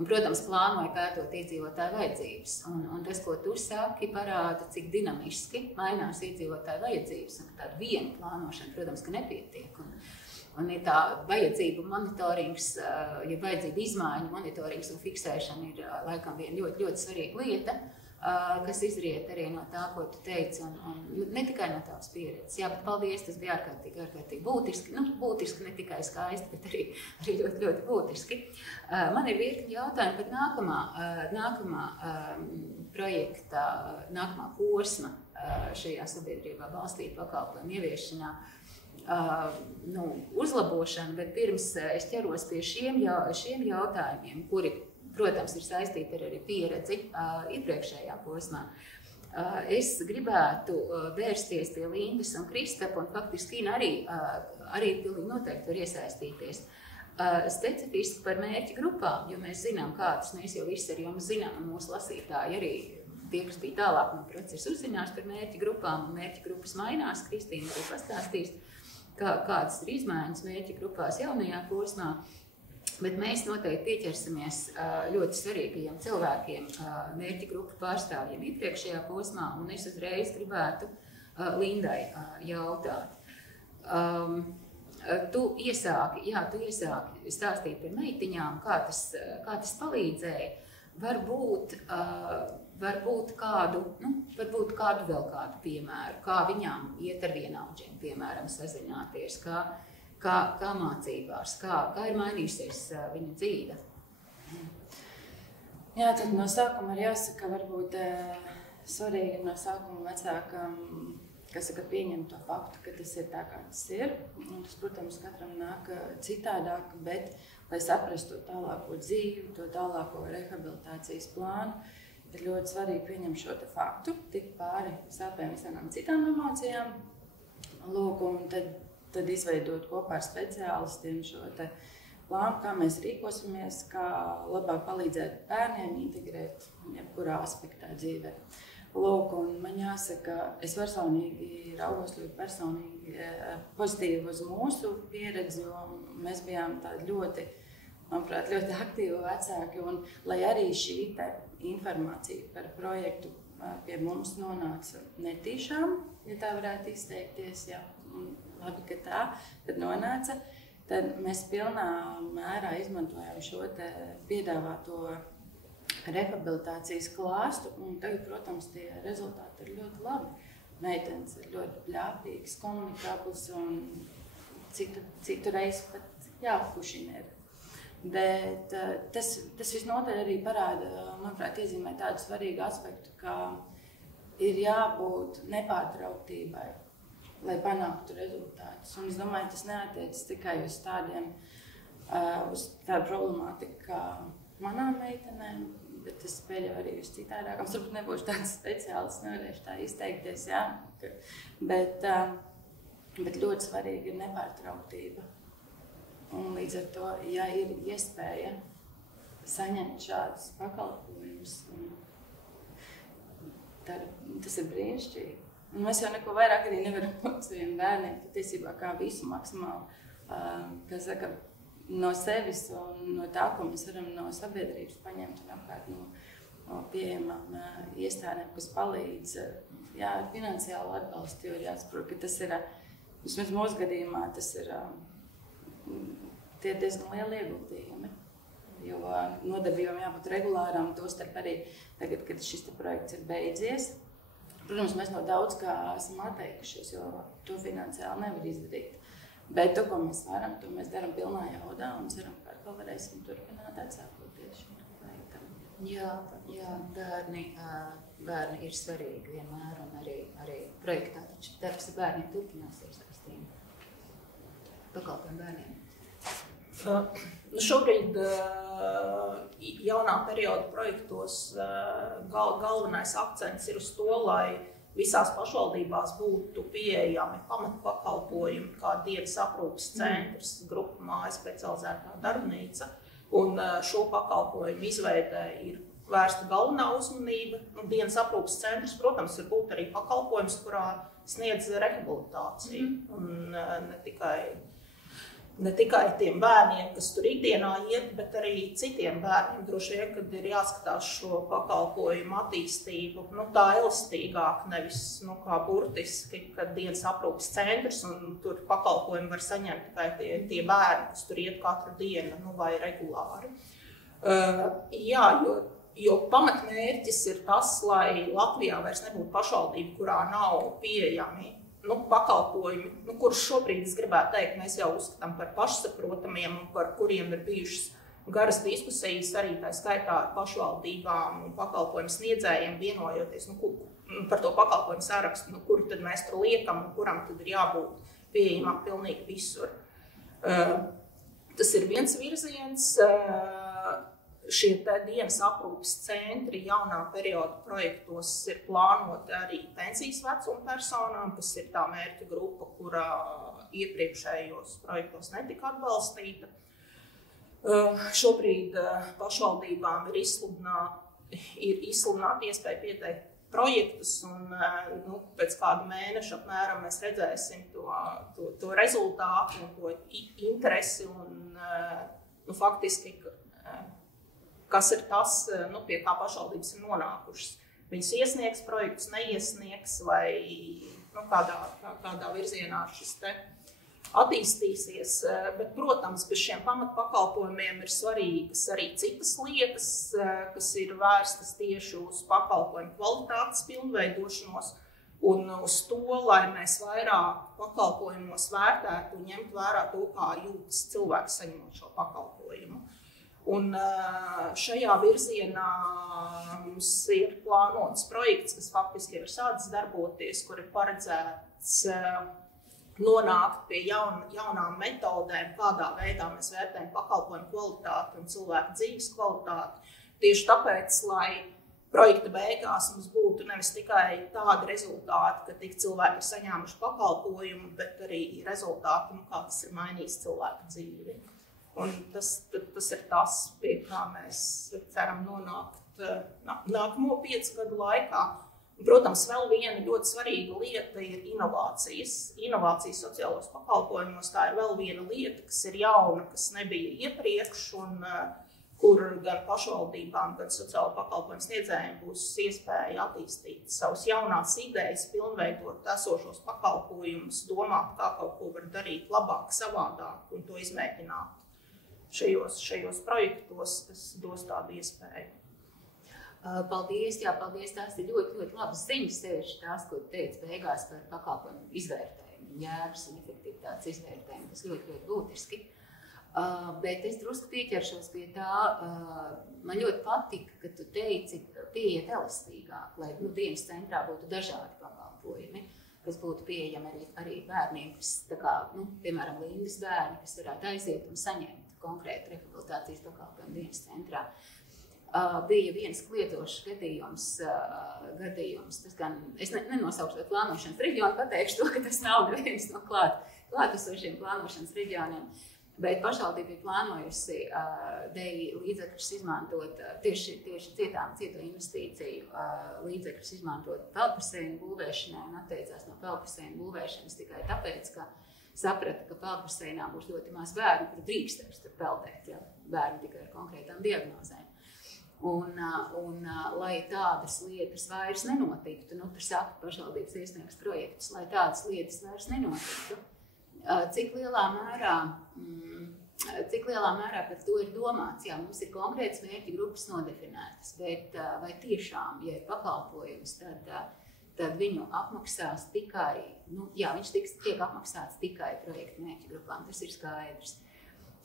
Un, protams, plānoja pētot iedzīvotāju vajadzības. Un tas, ko tu saki, parāda, cik dinamiski mainās iedzīvotāju vajadzības. Un tāda viena plānošana, protams, ka nepietiek. Un ir tā vajadzību monitorings, ja vajadzību izmaiņu monitorings un fiksēšana ir laikam viena ļoti, ļoti svarīga lieta, kas izriet arī no tā, ko tu teici, un ne tikai no tavas pieredzes. Jā, bet paldies, tas bija ārkārtīgi būtiski. Būtiski ne tikai skaisti, bet arī ļoti, ļoti būtiski. Man ir virkni jautājumi par nākamā projekta, nākamā posma šajā sabiedrībā balstītu pakalpojumu ieviešanā. Uzlabošana, bet pirms es ķeros pie šiem jautājumiem, kuri, protams, ir saistīti ar arī pieredzi iepriekšējā posmā. Es gribētu vērsties pie Lindas un Kristapa, un faktiski Ina arī pilnīgi noteikti var iesaistīties. Specifiski par mērķa grupām, jo mēs zinām, kādas mēs jau visi ar jums zinām, un mūsu lasītāji arī tie, kas bija tālāk no procesa, uzzinās par mērķa grupām, un mērķa grupas mainās. Kristīna arī pastāstīs, kādas ir izmaiņas mērķa grupās jaunajā posmā. Bet mēs noteikti pieķersimies ļoti svarīgajiem cilvēkiem, mērķa grupu pārstāvjiem iepriekšējā posmā, un es uzreiz gribētu Lindai jautāt. Tu iesāki stāstīt par meitiņām, kā tas palīdzēja. Varbūt kādu vēl kādu piemēru, kā viņām iet ar vienaudžiem, piemēram, sazināties, kā mācībās, kā ir mainījusies viņa dzīve? Jā, tad no sākuma ir jāsaka, varbūt svarīgi no sākuma vecākam, pieņemt to faktu, ka tas ir tā, kā tas ir. Un tas, protams, katram nāk citādāk, bet, lai saprastu to tālāko dzīvi, to tālāko rehabilitācijas plānu, ir ļoti svarīgi pieņemt šo te faktu, tikt pāri sāpēm visām citām emocijām. Lūk, un tad izveidot kopā ar speciālistiem šo te plānu, kā mēs rīkosimies, kā labāk palīdzēt bērniem integrēt jebkurā aspektā dzīvē. Lūk, un man jāsaka, es personīgi raugos ļoti personīgi pozitīvi uz mūsu pieredzi, jo mēs bijām tādi ļoti, manuprāt, ļoti aktīvi vecāki, un lai arī šī te informācija par projektu pie mums nonāca netīšām, ja tā varētu izteikties, jā. Labi, ka tā, tad nonāca, tad mēs pilnā mērā izmantojam šo te piedāvāto rehabilitācijas klāstu, un tagad, protams, tie rezultāti ir ļoti labi. Meitenes ir ļoti bļāpīgas, komunikablas un citu reizi pat jāpušina ir. Bet tas visnotaļ arī parāda, manuprāt, iezīmē tādu svarīgu aspektu, ka ir jābūt nepārtrauktībai. lai panāktu rezultātus. Un es domāju, tas neatiecas tikai uz uz tādu problemātiku kā manām meitenēm, bet es pieļauju arī uz citādākām. Es varbūt nebūšu tāds speciālists, nevarēšu tā izteikties, jā. Bet ļoti svarīgi ir nepārtrauktība. Un līdz ar to, ja ir iespēja saņemt šādus pakalpojumus, tas ir brīnišķīgi. Un mēs jau neko vairāk arī nevaram būt saviem bērniem, patiesībā kā visu maksimāli, kā saka, no sevis un no tā, ko mēs varam no sabiedrības paņemt un apkārt no pieejamām iestādēm, kas palīdz ar finansiālu atbalstu, jo ir jāsaprot, ka tas ir, vismaz mūsu gadījumā, tas ir tie diezgan lieli ieguldījumi, jo nodarbībām jābūt regulārām, tostarp arī tagad, kad šis projekts ir beidzies. Protams, mēs no daudz kā esam atteikušies, jo to finansiāli nevar izdarīt. Bet to, ko mēs varam, to mēs darām pilnā jaudā un ceram, ka atkal varēsim turpināt atsākoties šim projektam. Jā, bērni ir svarīgi vienmēr un arī projektā. Taču darbs ar bērniem turpināsies, Kristīna. Pakalpojumu bērniem. Šobrīd jaunā perioda projektos galvenais akcents ir uz to, lai visās pašvaldībās būtu pieejami pamatpakalpojumi, kā dienas aprūpes centrs, grupu māja, specializētā darbnīca. Un šo pakalpojumu izveidē ir vērsta galvenā uzmanība. Dienas aprūpes centrs, protams, ir būt arī pakalpojums, kurā sniedz rehabilitāciju. Un ne tikai tiem bērniem, kas tur ikdienā iet, bet arī citiem bērniem. Droši vien, kad ir jāskatās šo pakalpojumu attīstību, tā elastīgāk, nevis kā burtiski, kad dienas aprūpes centrs un tur pakalpojumu var saņemt tikai tie bērni, kas tur iet katru dienu vai regulāri. Jo pamatmērķis ir tas, lai Latvijā vairs nebūtu pašvaldība, kurā nav pieejami pakalpojumi, kurus šobrīd, es gribētu teikt, mēs jau uzskatām par pašsaprotamiem un par kuriem ir bijušas garas diskusijas arī tā skaitā ar pašvaldībām un pakalpojumu sniedzējiem vienojoties par to pakalpojumu sarakstu, kuru tad mēs tur liekam un kuram tad ir jābūt pieejamam pilnīgi visur. Tas ir viens virziens. Šie dienas aprūpes centri jaunā perioda projektos ir plānoti arī pensijas vecuma personām, kas ir tā mērķa grupa, kurā iepriekšējos projektos netika atbalstīta. Šobrīd pašvaldībām ir izsludināta iespēja pieteikt projektus, un pēc kāda mēneša apmēram mēs redzēsim to rezultātu un to interesi un faktiski kas ir tas, pie kā pašvaldības ir nonākušas. Viņas iesniegs projektus, neiesniegs vai kādā virzienā šis te attīstīsies. Bet, protams, bez šiem pamatpakalpojumiem ir svarīgas arī citas lietas, kas ir vērstas tieši uz pakalpojumu kvalitātes pilnveidošanos un uz to, lai mēs vairāk pakalpojumos vērtētu un ņemtu vērā to, kā jūtas cilvēks saņemot šo pakalpojumu. Un šajā virzienā mums ir plānots projekts, kas faktiski ir sācis darboties, kur ir paredzēts nonākt pie jaunām metodēm, kādā veidā mēs vērtējam pakalpojumu kvalitāti un cilvēku dzīves kvalitāti. Tieši tāpēc, lai projekta beigās mums būtu nevis tikai tādi rezultāti, ka tik cilvēki ir saņēmuši pakalpojumu, bet arī rezultāti, kā tas ir mainījis cilvēku dzīvi. Un tas ir tas, pie kā mēs ceram nonākt nākamo 5 gadu laikā. Protams, vēl viena ļoti svarīga lieta ir inovācijas. Inovācijas sociālos pakalpojumos tā ir vēl viena lieta, kas ir jauna, kas nebija iepriekš, un kur gan pašvaldībām, gan sociālo pakalpojumu sniedzējiem būs iespēja attīstīt savas jaunās idejas, pilnveidot esošos pakalpojumus, domāt, kā kaut ko var darīt labāk, savādāk un to izmēģināt šajos projektos, kas dos tādu iespēju. Paldies, paldies. Tās ir ļoti, ļoti labas ziņas, sevišķi tās, ko teica beigās par pakalpojumu izvērtējumu, jēgas un efektivitātes izvērtējumu. Tas ļoti, ļoti būtiski. Bet es drusku pieķeršos pie tā, man ļoti patika, ka tu teici pieiet elastīgāk, lai dienas centrā būtu dažādi pakalpojumi. kas būtu pieejami arī bērniem, kas, piemēram, Lindas bērni, kas varētu aiziet un saņemt konkrētu rehabilitācijas pakalpojumu dienas centrā. Bija viens kliedzošs gadījums, tas gan, es nenosaukšu plānošanas reģionu, pateikšu to, ka tas nav neviens no klātesošiem plānošanas reģioniem, bet pašvaldība bija plānojusi DEI līdzekļus izmantot tieši cieto investīciju līdzekļus izmantot peldbaseinu būvēšanai un atteicās no peldbaseinu būvēšanas tikai tāpēc, ka saprata, ka peldbaseinā būs ļoti maz bērnu, kuri drīkstēs tur peldēt, ja bērni tikai ar konkrētām diagnozēm. Un lai tādas lietas vairs nenotiktu, tur saka pašvaldības iesniegs projektus, lai tādas lietas vairs nenotiktu, cik lielā mērā par to ir domāts. Jā, mums ir konkrētas mērķi grupas nodefinētas, bet vai tiešām, ja ir pakalpojums, tad viņu apmaksās tikai, viņš tiek apmaksāts tikai projektu mērķi grupām, tas ir skaidrs.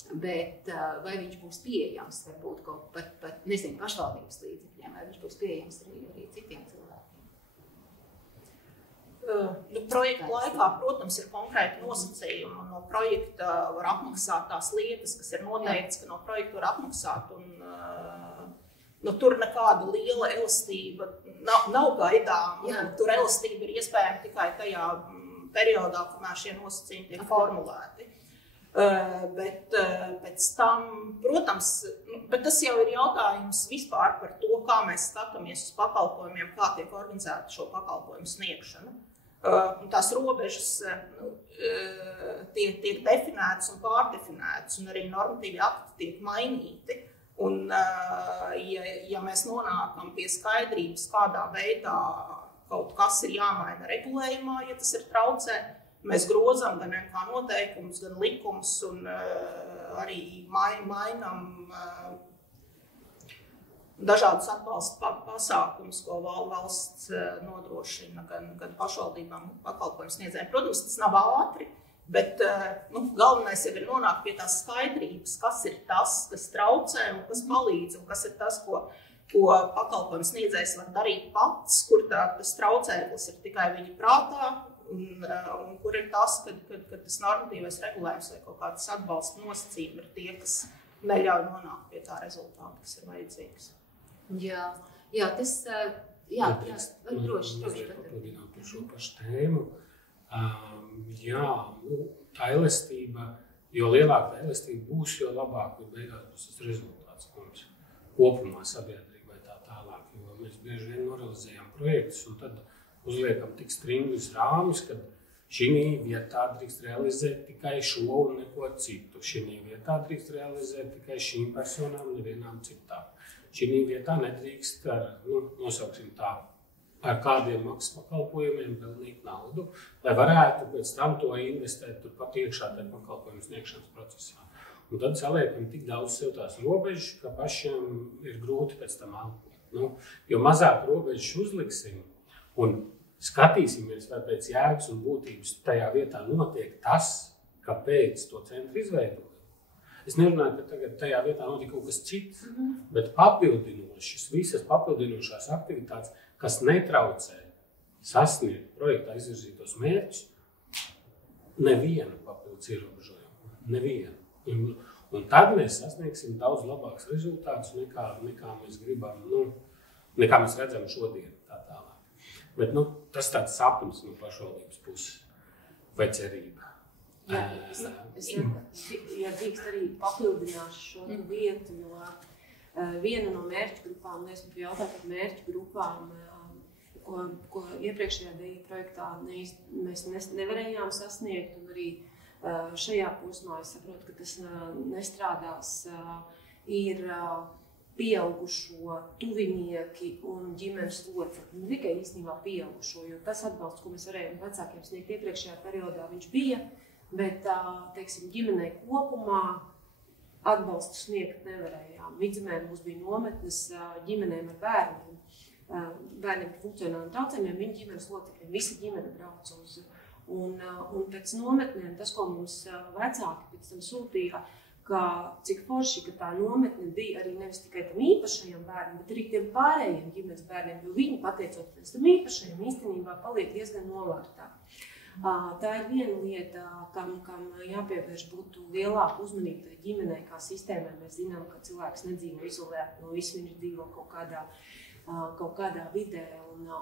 Bet vai viņš būs pieejams, varbūt kaut pat pašvaldības līdzekļiem, vai viņš būs pieejams arī citiem cilvēkiem? Projekta laikā, protams, ir konkrēti nosacījumi, un no projekta var apmaksāt tās lietas, kas ir noteikts, ka no projekta var apmaksāt, un tur nekāda liela elastība nav gaidāma. Tur elastība ir iespējama tikai tajā periodā, kamēr šie nosacījumi tiek formulēti. Bet pēc tam, protams, bet tas jau ir jautājums vispār par to, kā mēs skatāmies uz pakalpojumiem, kā tiek organizēta šo pakalpojumu sniegšana. Tās robežas tiek definētas un pārdefinētas, un arī normatīvi akti tiek mainīti. Un, ja mēs nonākam pie skaidrības, kādā veidā kaut kas ir jāmaina regulējumā, ja tas ir traucē, mēs grozam gan kā noteikumus, gan likumus un arī mainam dažādus atbalsta pasākumus, ko valsts nodrošina gan pašvaldībām, pakalpojumu sniedzējiem. Protams, tas nav ātri, bet galvenais jau ir nonākt pie tās skaidrības, kas ir tas, kas traucē un kas palīdz, un kas ir tas, ko pakalpojumu sniedzējs var darīt pats, kur tas traucēklis ir tikai viņa prātā, un kur ir tas, kad tas normatīvais regulējums vai kaut kāds atbalsta nosacījumi ir tie, kas neļauj nonākt pie tā rezultāta, kas ir vajadzīgs. Jā, tas, droši. Papildināt par šo pašu tēmu. Tā elastība, jo lielāka elastība būs, jo labāk beigās būs tas rezultāts mums kopumā sabiedrībai tā tālāk. Jo mēs bieži vien norealizējam projektus un tad uzliekam tik stringus rāmus, ka šī vietā drīkst realizēt tikai šo un neko citu. Šī vietā drīkst realizēt tikai šīm personām, nevienām citām. Šī vietā nedrīkst nosauksim tā, ar kādiem maksas pakalpojumiem pelnīt naudu, lai varētu pēc tam to investēt turpat iekšā tajā pakalpojumu sniegšanas procesā. Un tad saliekam tik daudz sev tās robežas, ka pašiem ir grūti pēc tam algot. Jo mazāk robežas uzliksim un skatīsimies, vai pēc jēgas un būtības tajā vietā notiek tas, kāpēc to centru izveidoja. Es nerunāju, ka tagad tajā vietā notiek kaut kas cits, bet papildinošas, visas papildinošās aktivitātes, kas netraucē sasniegt projektā izvirzītos mērķus, nevienu papildus ierobežojumu. Nevienu. Un tad mēs sasniegsim daudz labāks rezultātus, nekā mēs gribam, nekā mēs redzam šodien tā tālāk. Bet tas tāds sapnis no pašvaldības puses vai cerība. Ja drīkst arī papildināšu šo vietu, jo viena no mērķu grupām, es gribu jautāt par mērķu grupām, ko iepriekšējā DEI projektā mēs nevarējām sasniegt, un arī šajā posmā es saprotu, ka tas nestrādās, ir pieaugušo tuvinieki un ģimenes locekļi, ne tikai īstenībā pieaugušo, jo tas atbalsts, ko mēs varējām vecākiem sniegt iepriekšējā periodā, viņš bija, bet, teiksim, ģimenei kopumā atbalstu sniegt nevarējām. Vidzemē mums bija nometnes ģimenēm ar bērniem, bērniem ar funkcionāliem traucējumiem, viņa ģimenes locekļiem, visa ģimene brauc uz. Un pēc nometnēm, tas, ko mums vecāki pēc tam sūtīja, cik forši, ka tā nometne bija arī nevis tikai tam īpašajam bērnam, bet arī tiem pārējiem ģimenes bērniem, jo viņi, pateicoties tam īpašajam, īstenībā paliek diezgan novārtā. Tā ir viena lieta, kam jāpievērš būtu lielāka uzmanība tai ģimenei kā sistēmai. Mēs zinām, ka cilvēks nedzīvo izolēti no visu, viņš dzīvo kaut kādā vidē,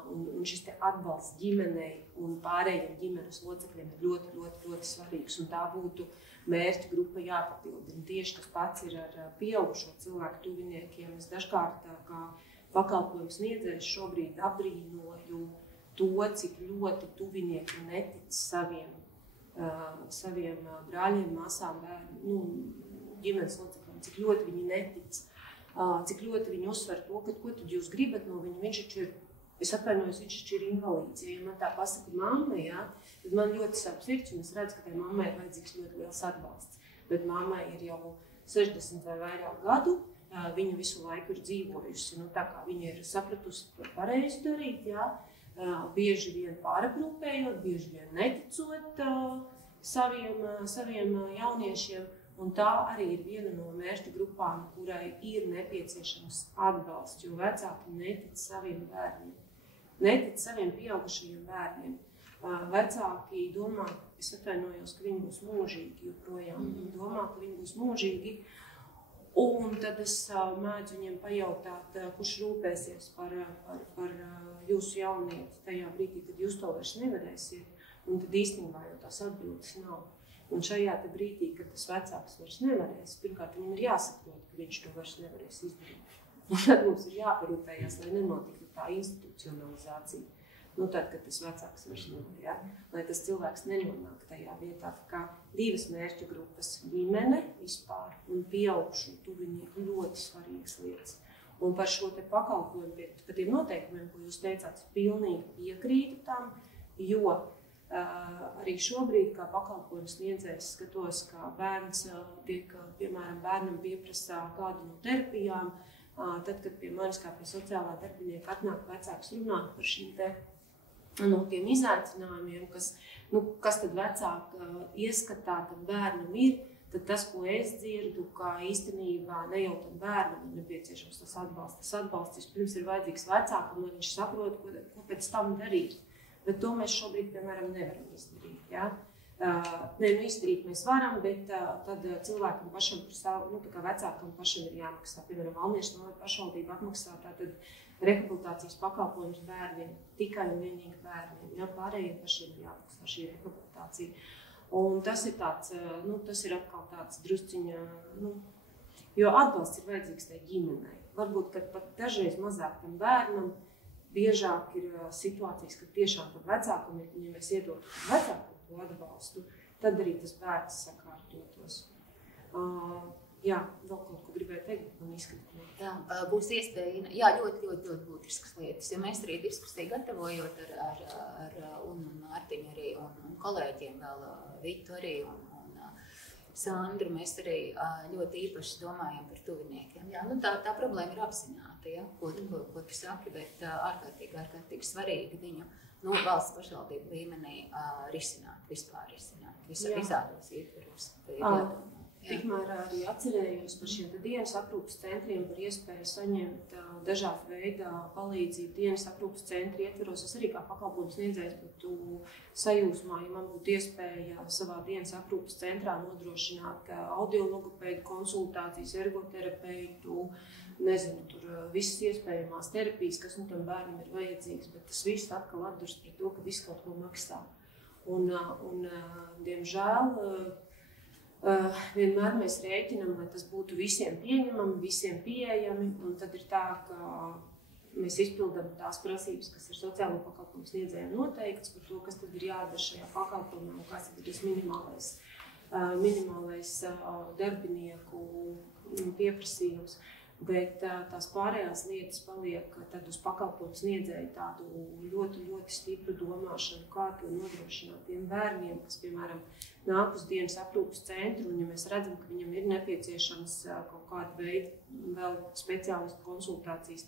un šis te atbalsts ģimenei un pārējiem ģimenes locekļiem ir ļoti, ļoti, ļoti svarīgs, un tā būtu mērķa grupa jāpapildina. Tieši tas pats ir ar pieaugušo cilvēku tuviniekiem. Es dažkārt kā pakalpojums sniedzējs šobrīd apbrīnoju to, cik ļoti tuvinieki netic saviem brāļiem, māsām, ģimenes locekļiem, cik ļoti viņi netic, cik ļoti viņi uzsver to, ka ko tad jūs gribat no viņa, viņš taču ir, es atvainojos, viņš taču ir invalīds. Ja man tā pasaka mamma, ja, tad man ļoti sāp sirds, un es redzu, ka tai mammai ir vajadzīgs ļoti liels atbalsts. Bet mammai ir jau 60 vai vairāk gadu, viņa visu laiku ir dzīvojusi, tā kā viņa ir sapratusi pareizi darīt, ja, bieži vien pāraprūpējot, bieži vien neticot saviem jauniešiem, un tā arī ir viena no mērķu grupām, kurai ir nepieciešams atbalsts, jo vecāki netic saviem bērniem, netic saviem pieaugušajiem bērniem. Vecāki domā, es atvainojos, ka viņi būs mūžīgi joprojām, viņi domā, ka viņi būs mūžīgi, un tad es mēdzu viņiem pajautāt, kurš rūpēsies par jūsu jaunieti tajā brīdī, kad jūs to vairs nevarēsiet, un tad īstenībā jau tās atbildes nav. Un šajā brīdī, kad tas vecāks vairs nevarēs, pirmkārt viņam ir jāsaprot, ka viņš to vairs nevarēs izdarīt. Un tad mums ir jāparūpējās, lai nenotiktu tā institucionalizācija. Tad, kad tas vecāks vairs nevar, ja? Lai tas cilvēks nenonāk tajā vietā, kā divas mērķu grupas - ģimene vispār un pieaugušu tuvinieku ļoti svarīgas lietas. Un par šo te pakalpojumu, par tiem noteikumiem, ko jūs teicāt, pilnīgi piekrītu tam, jo arī šobrīd, kā pakalpojums sniedzējs, skatos, kā bērns tiek, piemēram, bērnam pieprasa kādu no terapijām, tad, kad pie manis kā pie sociālā darbinieka atnāk vecāks runāt par šīm tiem izaicinājumiem, kas tad vecāka ieskatā tam bērnam ir, tad tas, ko es dzirdu, kā īstenībā ne jau tam bērnam ir nepieciešams tas atbalsts. Tas atbalsts vispirms ir vajadzīgs vecākam, lai viņš saprot, ko pēc tam darīt. Bet to mēs šobrīd, piemēram, nevaram izdarīt. Ja? Izdarīt mēs varam, bet tad cilvēkam pašam par savu, kā vecākam pašam ir jāmaksā. Piemēram, Valmieras novada pašvaldība atmaksā tātad rehabilitācijas pakalpojumus bērniem, tikai un vienīgi bērniem. Ja? Pārējiem pašiem ir jāmaksā šī rehabilitācija. Un tas ir tāds, tas ir atkal tāds drusciņa, jo atbalsts ir vajadzīgs tai ģimenei. Varbūt, ka pat dažreiz mazāk tam bērnam, biežāk ir situācijas, kad tiešām tam vecākam ir, ja mēs iedotu vecākam to atbalstu, tad arī tas bērns sakārtotos. Jā, vēl kaut ko gribēju teikt, man izskatīt. Jā, būs iespēja, jā, ļoti būtiskas lietas, jo mēs arī diskusiju gatavojot ar Mārtiņu arī un kolēģiem vēl Vitu arī un Sandru, mēs arī ļoti īpaši domājam par tuviniekiem. Jā, tā problēma ir apzināta, ja, ko tu saki, bet ārkārtīgi svarīgi viņu valsts pašvaldību līmenī risināt, visādos ietveros. Tikmēr arī atcerējos par šiem dienas aprūpes centriem, par iespēju saņemt dažādu veidu palīdzību dienas aprūpes centri ietveros. Es arī kā pakalpojums sniedzējs būtu sajūsmā, ja man būtu iespēja savā dienas aprūpes centrā nodrošināt audiologopēdu konsultācijas, ergoterapeitu, nezinu, tur visas iespējamās terapijas, kas tam bērnam ir vajadzīgs, bet tas viss atkal atdurs pret to, ka viss kaut ko maksā. Un diemžēl, vienmēr mēs rēķinam, lai tas būtu visiem pieņemami, visiem pieejami, un tad ir tā, ka mēs izpildām tās prasības, kas ir sociālo pakalpojumu sniedzējiem noteikts par to, kas tad ir jādara šajā pakalpojumā un kāds tad ir tas minimālais darbinieku pieprasījums. Bet tās pārējās lietas paliek tad uz pakalpojumu sniedzēju tādu ļoti, ļoti stipru domāšanu, kā to nodrošināt tiem bērniem, kas, piemēram, nāk uz dienas aprūpes centru, un ja mēs redzam, ka viņam ir nepieciešams kaut kāda veida vēl speciālistu konsultācijas,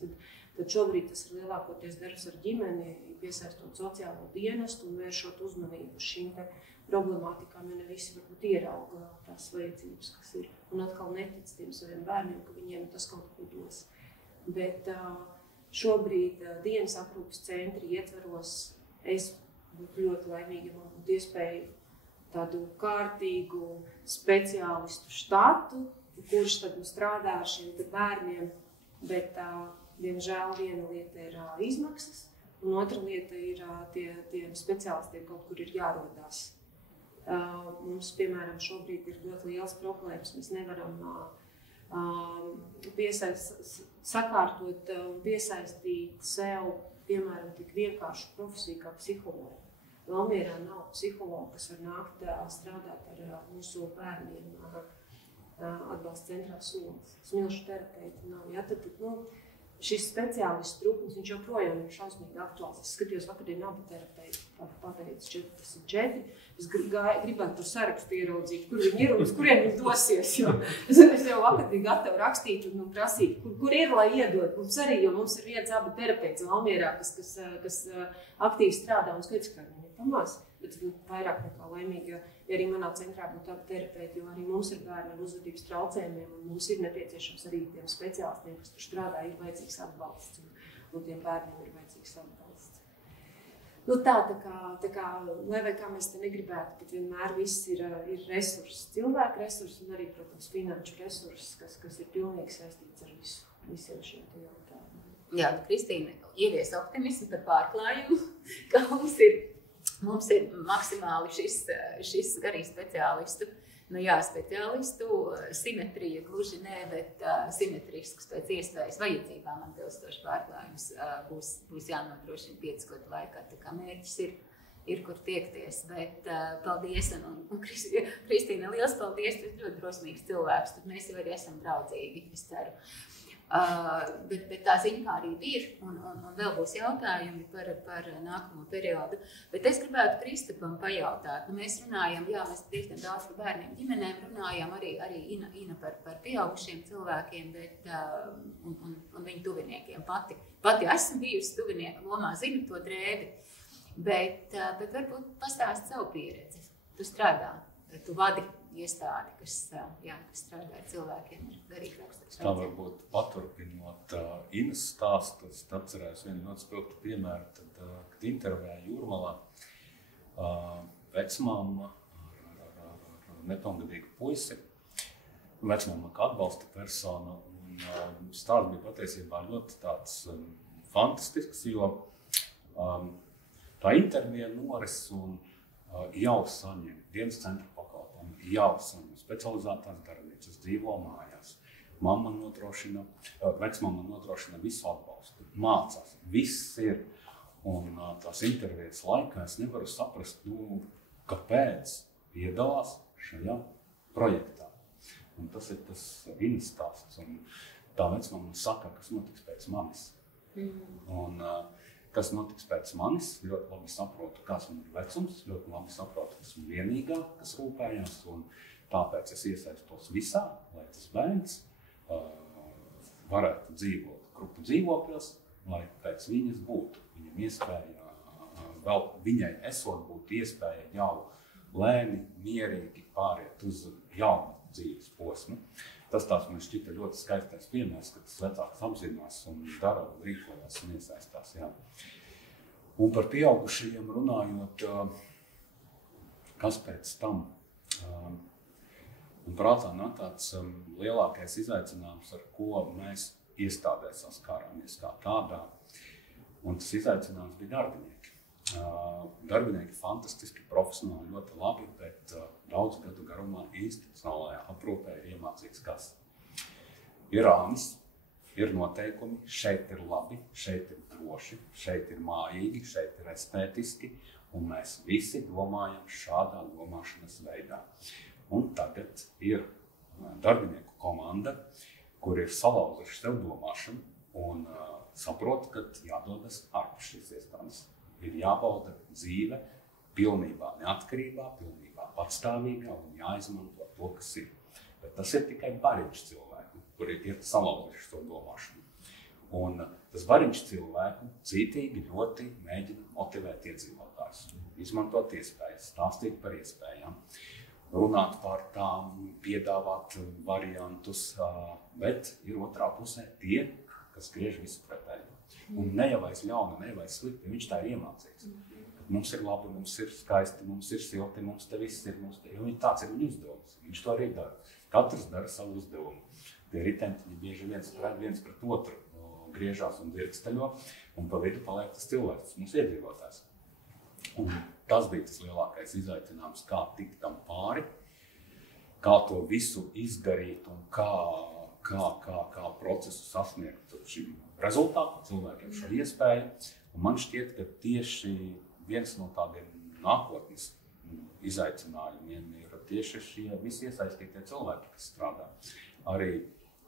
tad šobrīd tas ir lielākoties darbs ar ģimeni, piesaistot sociālo dienestu un vēršot uzmanību uz šīm problemātikām, jo ne visi varbūt ierauga tās vajadzības, kas ir. Un atkal netic tiem saviem bērniem, ka viņiem tas kaut ko dos. Bet šobrīd dienas aprūpes centri ietveros, es būtu ļoti laimīga, ja man būtu iespēja tādu kārtīgu speciālistu štatu, kurš tad strādā ar šiem bērniem, bet diemžēl viena lieta ir izmaksas, un otra lieta ir tiem speciālistiem kaut kur ir jārodās. Mums, piemēram, šobrīd ir ļoti liels problēmas. Mēs nevaram sakārtot un piesaistīt sev, piemēram, tik vienkāršu profesiju kā psihologu. Valmierā nav psihologa, kas var nākt strādāt ar mūsu bērniem atbalsta centrā Solis. Smilšu terapeiti nav. Ja? Tad, šis speciālists trūkums, viņš joprojām ir šausmīgi aktuāls. Es skatījos vakardien abi terapeiti, pateicu, tas ir 4. Es gribētu to sarakstu ieraudzīt, kur viņi ir un uz kuriem viņi dosies. Jo es jau vakardien gatavu rakstīt un prasīt, kur ir, lai iedod. Mums arī, jo mums ir viens abi terapeits Valmierā, kas aktīvi strādā un skaidrs, ka viņi ir pamās. Bet es būtu vairāk nekā laimīga, ja arī manā centrā būtu abi terapeiti, jo arī mums ir bērni ar uzvedības traucējumiem, un mums ir nepieciešams arī tiem speciālistiem, kas tur strādā, ir vajadzīgs atbalsts, un tiem bērniem ir vajadzīgs atbalsts. Tā kā, lai vai kā mēs te negribētu, bet vienmēr viss ir resurss, cilvēku resurss un arī, protams, finanšu resurss, kas ir pilnīgi saistīts ar visiem šiem jautājumiem. Jā, Kristīne ievies optimismu par pārklājumu, ka mums ir maksimāli šis arī speciālistu. Speciālistu simetrija gluži ne, bet simetrisks pēc iespējas vajadzībām atbilstoši pārklājums būs jānodrošina 5 gadu laikā. Tā kā mērķis ir kur tiekties. Bet paldies, un Kristīne, liels paldies, tu esi ļoti drosmīgs cilvēks, tad mēs jau arī esam draudzīgi, es ceru. Bet tā ziņkārība ir, un vēl būs jautājumi par nākamo periodu. Bet es gribētu Kristapam pajautāt. Mēs runājam, mēs diezgan daudz par bērniem ģimenēm runājam, arī Ina par pieaugušiem cilvēkiem, un viņu tuviniekiem. Pati esmu bijusi tuvinieku lomā, zinu to drēbi, bet varbūt pastāst savu pieredzi. Tu strādā, tu vadi iestādi, kas strādā ar cilvēkiem ar garīgi raksturīgu. Tā varbūt paturpinot Inas stāstu, es atcerējos vienu ļoti spilgtu piemēru, kad intervēja Jūrmalā vecmāma ar nepilngadīgu puisi, vecmāma kā atbalsta persona, un stāsts bija patiesībā ļoti tāds fantastisks, jo tā intervija noris un jau saņem dienas centra pakalpojumu, jau saņem specializētās darbnīcas, dzīvo mājās. Vecmamma nodrošina visu atbalstu, mācās, viss ir. Un tās intervijas laikā es nevaru saprast, kāpēc piedalās šajā projektā. Un tas ir tas Inas stāsts. Un tā vecmamma saka, kas notiks pēc manis. Un kas notiks pēc manis, ļoti labi saprotu, kāds man ir vecums, ļoti labi saprotu, ka esmu vienīgā, kas rūpējās, un tāpēc es iesaistos visā, lai tas bērns varētu dzīvot grupu dzīvokļos, lai pēc viņas būtu. Viņam iespēja, vēl viņai esot būtu iespēja jau lēni, mierīgi pāriet uz jaunu dzīves posmu. Tas tās man šķita ļoti skaistais piemērs, ka tas vecāks apzinās un dara un rīkojās un iesaistās. Jā. Un par pieaugušajiem runājot, kas pēc tam? Un prātā nāk tāds lielākais izaicinājums, ar ko mēs iestādē saskārāmies kā tādā. Un tas izaicinājums bija darbinieki. Darbinieki fantastiski, profesionāli, ļoti labi, bet daudz gadu garumā institucionālajā aprūpē ir iemācīts, kas ir rāmis, ir noteikumi, šeit ir labi, šeit ir droši, šeit ir mājīgi, šeit ir estētiski, un mēs visi domājam šādā domāšanas veidā. Un tagad ir darbinieku komanda, kur ir salauzuši sev domāšanu un saprot, ka jādodas ārpus šīs iestādes. Ir jābauda dzīve pilnībā neatkarībā, pilnībā patstāvīgā un jāizmanto to, kas ir. Bet tas ir tikai bariņš cilvēku, kuri ir salauzuši to domāšanu. Un tas bariņš cilvēku cītīgi ļoti mēģina motivēt iedzīvotājus. izmantot iespējas, stāstīt par iespējām, runāt par tām, piedāvāt variantus, bet ir otrā pusē tie, kas griež visu pretēju. Un ne jau aiz ļauna, ne jau aiz slikti, viņš tā ir iemācīts. Mums ir labi, mums ir skaisti, mums ir silti, mums te viss ir, tāds ir viņa uzdevums. Viņš to arī dara. Katrs dara savu uzdevumu. Tie ritentiņi bieži viens pret otru griežās un dirksteļo, un pa vidu paliek tas cilvēks, mums iedzīvotājs. Un tas bija tas lielākais izaicinājums, kā tikt tam pāri, kā to visu izdarīt un kā procesu sasniegt šim rezultātu, cilvēkiem šo iespēju. Un man šķiet, ka tieši viens no tādiem nākotnes izaicinājumiem ir tieši šie visi iesaistītie cilvēki, kas strādā. Arī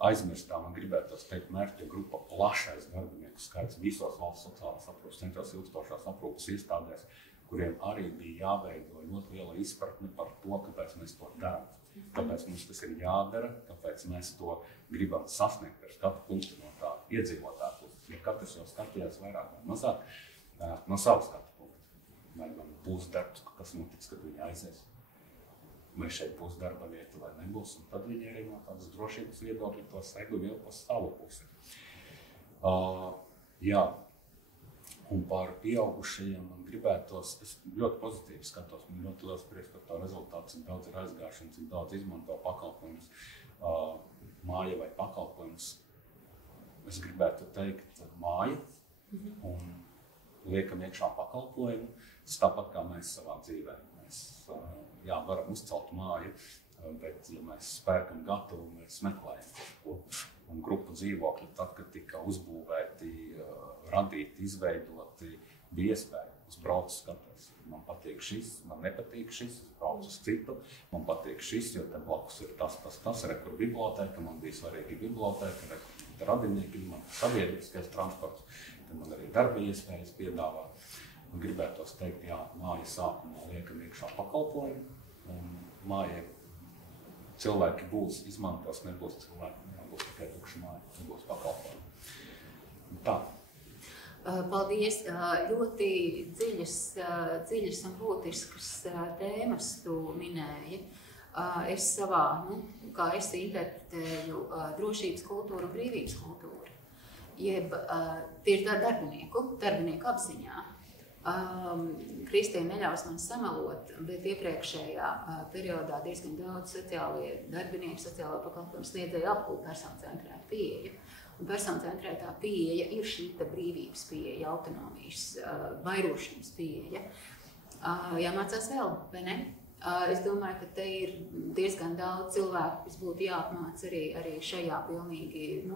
aizmirstā, man gribētu teikt, mērķa grupa plašais darbinieku skaits visos valsts sociālās aprūpes centros, ilgstošās aprūpes iestādēs, kuriem arī bija jāveido ļoti liela izpratne par to, kāpēc mēs to darām. Kāpēc mums tas ir jādara, kāpēc mēs to gribam sasniegt ar skatu punktu no tā iedzīvotāja puses. Ja katrs jau skatījās vairāk vai mazāk no savu skatu punktu. Vai man būs darbs, kas notiks, kad viņi aizies. Vai šeit būs darba vieta vai nebūs. Un tad viņi arī no tādas drošības viedokļa to segu vēl pa savu pusi. Jā. Un par pieaugušajiem man gribētos, es ļoti pozitīvi skatos, man ļoti liels prieks par tā rezultātu, cik daudz ir aizgāšana, cik daudz izmanto pakalpojumus, māja vai pakalpojumus. Es gribētu teikt māja un liekam iekšā pakalpojumu, tas tāpat kā mēs savā dzīvē. Mēs varam uzcelt māju, bet ja mēs spērkam gatavu, mēs meklējam. Un grupu dzīvokļi, tad, kad tika uzbūvēti, radīti, izveidoti, bija iespēja. Es braucu skatos, man patīk šis, man nepatīk šis, es braucu uz citu, man patīk šis, jo te blakus ir tas, kur biblioteka, man bija svarīgi biblioteka, radinieki, man sabiedriskais transports, tad man arī darba iespējas piedāvā. Un gribētos teikt, māja sākumā liekam iekšā pakalpojumu, un mājai cilvēki būs, izmantos, nebūs cilvēki. Būs tikai tukša māja, nebūs pakalpojumi. Tā. Paldies! Ļoti dziļas un būtiskas tēmas tu minēji. Es savā, kā es interpretēju, drošības kultūru un brīvības kultūru. Jeb tie ir tā darbinieku apziņā. Kristīna neļaus man samalot, bet iepriekšējā periodā diezgan daudz sociālie darbinieki, sociālo pakalpojumu sniedzēja apgūt personcentrētu pieeju. Un personcentrētā pieeja ir šī brīvības pieeja, autonomijas, vairošanas pieeja. Jāmācās vēl, vai ne? Es domāju, ka te ir diezgan daudz cilvēku, kas būtu jāapmāc arī šajā pilnīgi,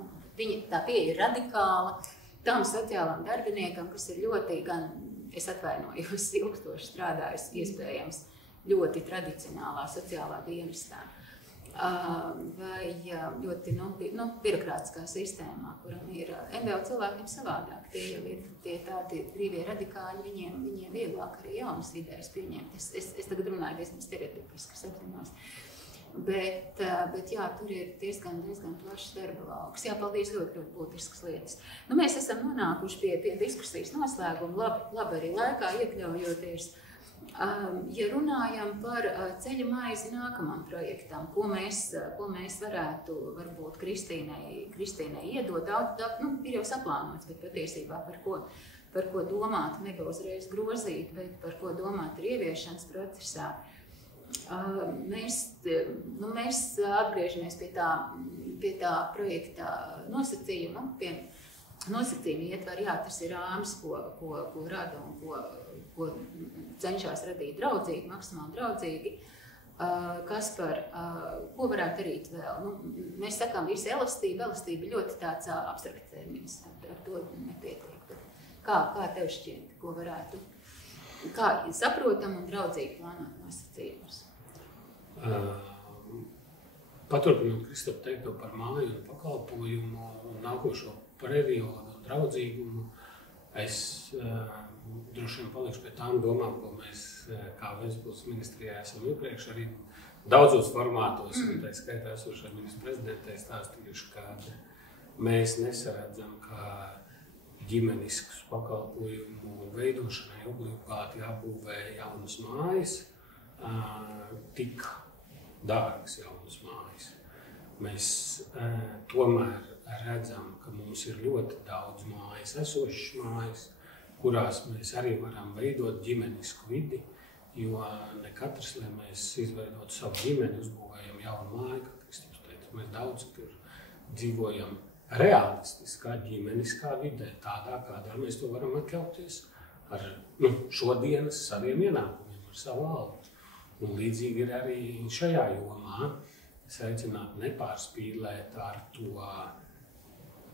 tā pieeja ir radikāla tam sociālam darbiniekam, kas ir ļoti gan, es atvainojos, ilgstoši strādājis, iespējams, ļoti tradicionālā sociālā dienestā. Vai ļoti birokrātiskā sistēmā, kuram ir MBO cilvēkiem savādāk. Tie jau ir tādi brīvie radikāļi, viņiem vieglāk arī jaunas idejas pieņemt. Es tagad runāju diezgan stereotipiski, es apzinos. Bet tur ir diezgan plašs darba lauks. Paldies, ļoti būtiskas lietas. Mēs esam nonākuši pie diskusijas noslēguma, labi arī laikā iekļaujoties. Ja runājam par ceļa maizi nākamam projektam, ko mēs varētu varbūt Kristīnai iedot, ir jau saplānots, bet patiesībā par ko domāt, nebūs uzreiz grozīt, bet par ko domāt ir ieviešanas procesā. Mēs atgriežamies pie tā projekta nosacījuma, ietver, tas ir rāmis, ko rada un ko cenšas radīt draudzīgi, maksimāli draudzīgi. Ko varētu darīt vēl? Mēs sakām, visi elastība ļoti tāds abstrakts termins, ar to nepietiek. Kā tev šķiet, ko varētu? Kā saprotam un draudzīgi plānot nosacījumus? Paturpinot Kristofu teikto par māju un pakalpojumu un nākošo periodu un draudzīgumu, es droši vien palikšu pie tām domām, ko mēs kā Ventspils ministrijā esam iepriekš arī daudzos formātos, un tā skaitā esošai ministru prezidentei stāstījuši, ka mēs nesaredzam, ka ģimeniskus pakalpojumu veidošanai obligāti jābūvē jaunas mājas, tik dārgas jaunas mājas. Mēs tomēr redzam, ka mums ir ļoti daudz mājas, esošas mājas, kurās mēs arī varam veidot ģimenisku vidi, jo ne katrs, lai mēs izveidotu savu ģimeni, uzbūvējam jaunu māju, kā Kristaps teica. Mēs daudz kur dzīvojam realistiskā, ģimeniskā vidē, tādā, kādā mēs to varam atļauties ar šodienas saviem ienākumiem, ar savu algu. Un līdzīgi ir arī šajā jomā. Es aicinātu nepārspīlēt ar to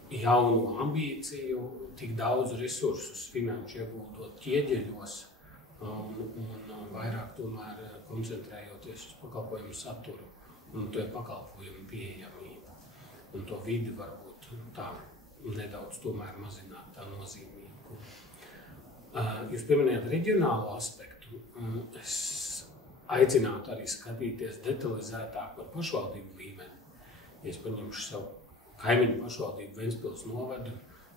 jaunu ambīciju, tik daudz resursus finanšu ieguldot ķieģeļos un vairāk tomēr koncentrējoties uz pakalpojumu saturu un to pakalpojumu pieejamību. Un to vidi varbūt tā nedaudz tomēr mazināt tā nozīmību. Jūs pieminējāt reģionālo aspektu. Es aicinātu arī skatīties detalizētāk par pašvaldību līmeni. Ja es paņemšu savu kaimiņu pašvaldību Ventspils novadu,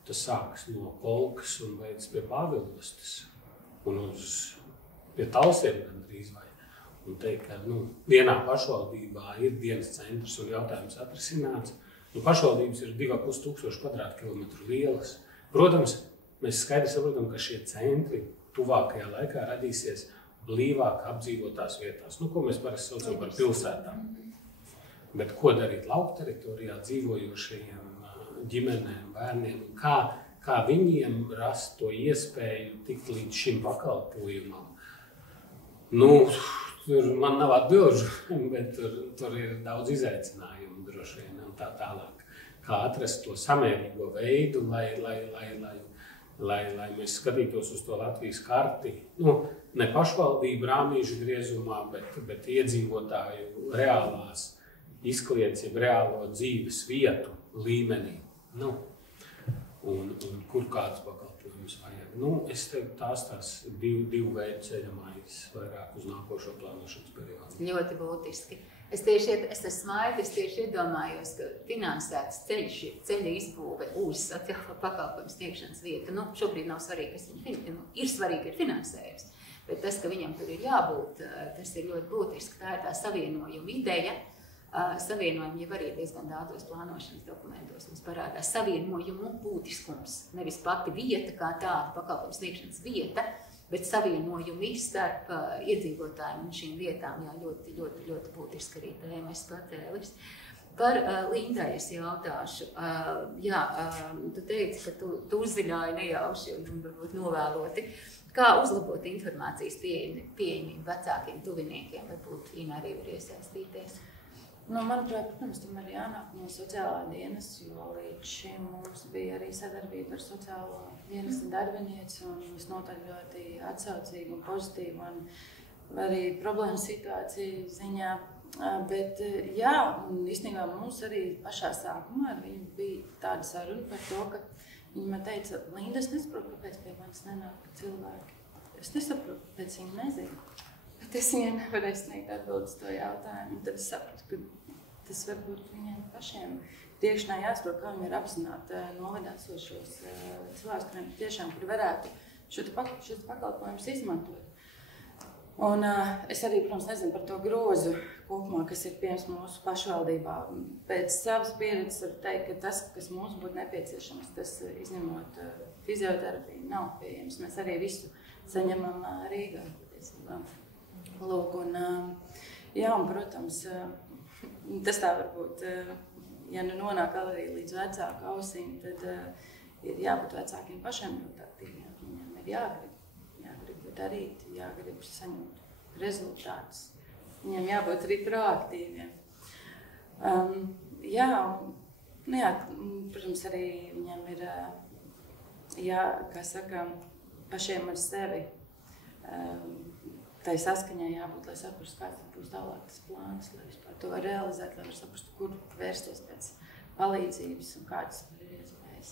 tas sākas no Kolkas un beidzas pie Pāvilostas un pie Talsiem gandrīz vai. Un teikt, ka vienā pašvaldībā ir dienas centrs un jautājums atrisināts. Pašvaldības ir 2500 kvadrātkilometru lielas. Protams, mēs skaidri saprotam, ka šie centri tuvākajā laikā radīsies blīvāk apdzīvotās vietās, ko mēs parasti saucam par pilsētām. Bet ko darīt lauku teritorijā dzīvojošajiem ģimenēm, bērniem, kā viņiem rast to iespēju tikt līdz šim pakalpojumam? Tur man nav atbilžu, bet tur ir daudz izaicinājumu droši vien un tā tālāk. Kā atrast to samērīgo veidu, lai mēs skatītos uz to Latvijas karti. Ne pašvaldību rāmīšu griezumā, bet iedzīvotāju reālās izkliedz, jeb reālo dzīves vietu līmenī. Un kur kādas pakalpojumus vajag. Es teiktu, tās divu veidu ceļamājas vairāk uz nākošo plānošanas periodu. Ļoti būtiski. Es tieši iedomājos, ka finansēts ceļa izbūve uz sociālo pakalpojumu sniegšanas vietu. Šobrīd nav svarīgi, kas ir svarīgi, ir finansējums. Bet tas, ka viņam tur ir jābūt, tas ir ļoti būtiski. Tā ir tā savienojuma ideja. Savienojumi jau arī diezgan daudzos plānošanas dokumentos mums parādās. Savienojumu būtiskums, nevis pati vieta kā tāda pakalpojumu sniegšanas vieta, bet savienojumi starp iedzīvotājiem un šīm vietām ļoti, ļoti, ļoti būtiski arī tēma es pacēlis. Par Lindai es jautāšu. Tu teici, ka tu uzziļāji nejauši un varbūt novēloti. Kā uzlabot informācijas pieejamību vecākiem tuviniekiem, varbūt Ina arī var iesaistīties? Manuprāt, protams, tam arī jānāk no sociālā dienas, jo līdz šim mums bija arī sadarbība ar sociālo dienestu darbinieci un visnotaļ ļoti atsaucīgi un pozitīvi un arī problēmu situāciju ziņā. Bet un īstenībā mums arī pašā sākumā ar viņu bija tāda saruna par to, ka viņa man teica, Linda, es nesaprotu, kāpēc pie manis nenāk cilvēki. Es nesaprotu, kāpēc viņa nezina. Bet es viņai nevarēju sniegt atbildes to jautājumu. Un tad es sapratu, ka tas varbūt viņiem pašiem tiekšanā jāsaprot, kā viņi ir apzināti novadā esošos cilvēkus, kuriem tiešām varētu šos pakalpojumus izmantot. Un es arī, protams, nezinu par to grozu kopumā, kas ir pieejams mūsu pašvaldībā. Pēc savas pieredzes var teikt, ka tas, kas mums būtu nepieciešams, tas izņemot fizioterapiju, nav pieejams. Mēs arī visu saņemam Rīgā. Lūk, un protams, tas tā varbūt, ja nonāk arī līdz vecāku ausīm, tad ir jābūt vecākiem pašiem ļoti aktīviem. Viņiem ir jāgrib darīt, jāgrib saņemt rezultātus. Viņiem jābūt arī proaktīviem. Protams, arī viņiem ir, pašiem ar sevi. Tai saskaņai jābūt, lai saprastu, kāds būs tālāk tas plāns, lai vispār to var realizēt, lai var saprast, kur vērsties pēc palīdzības un kādas ir iespējas.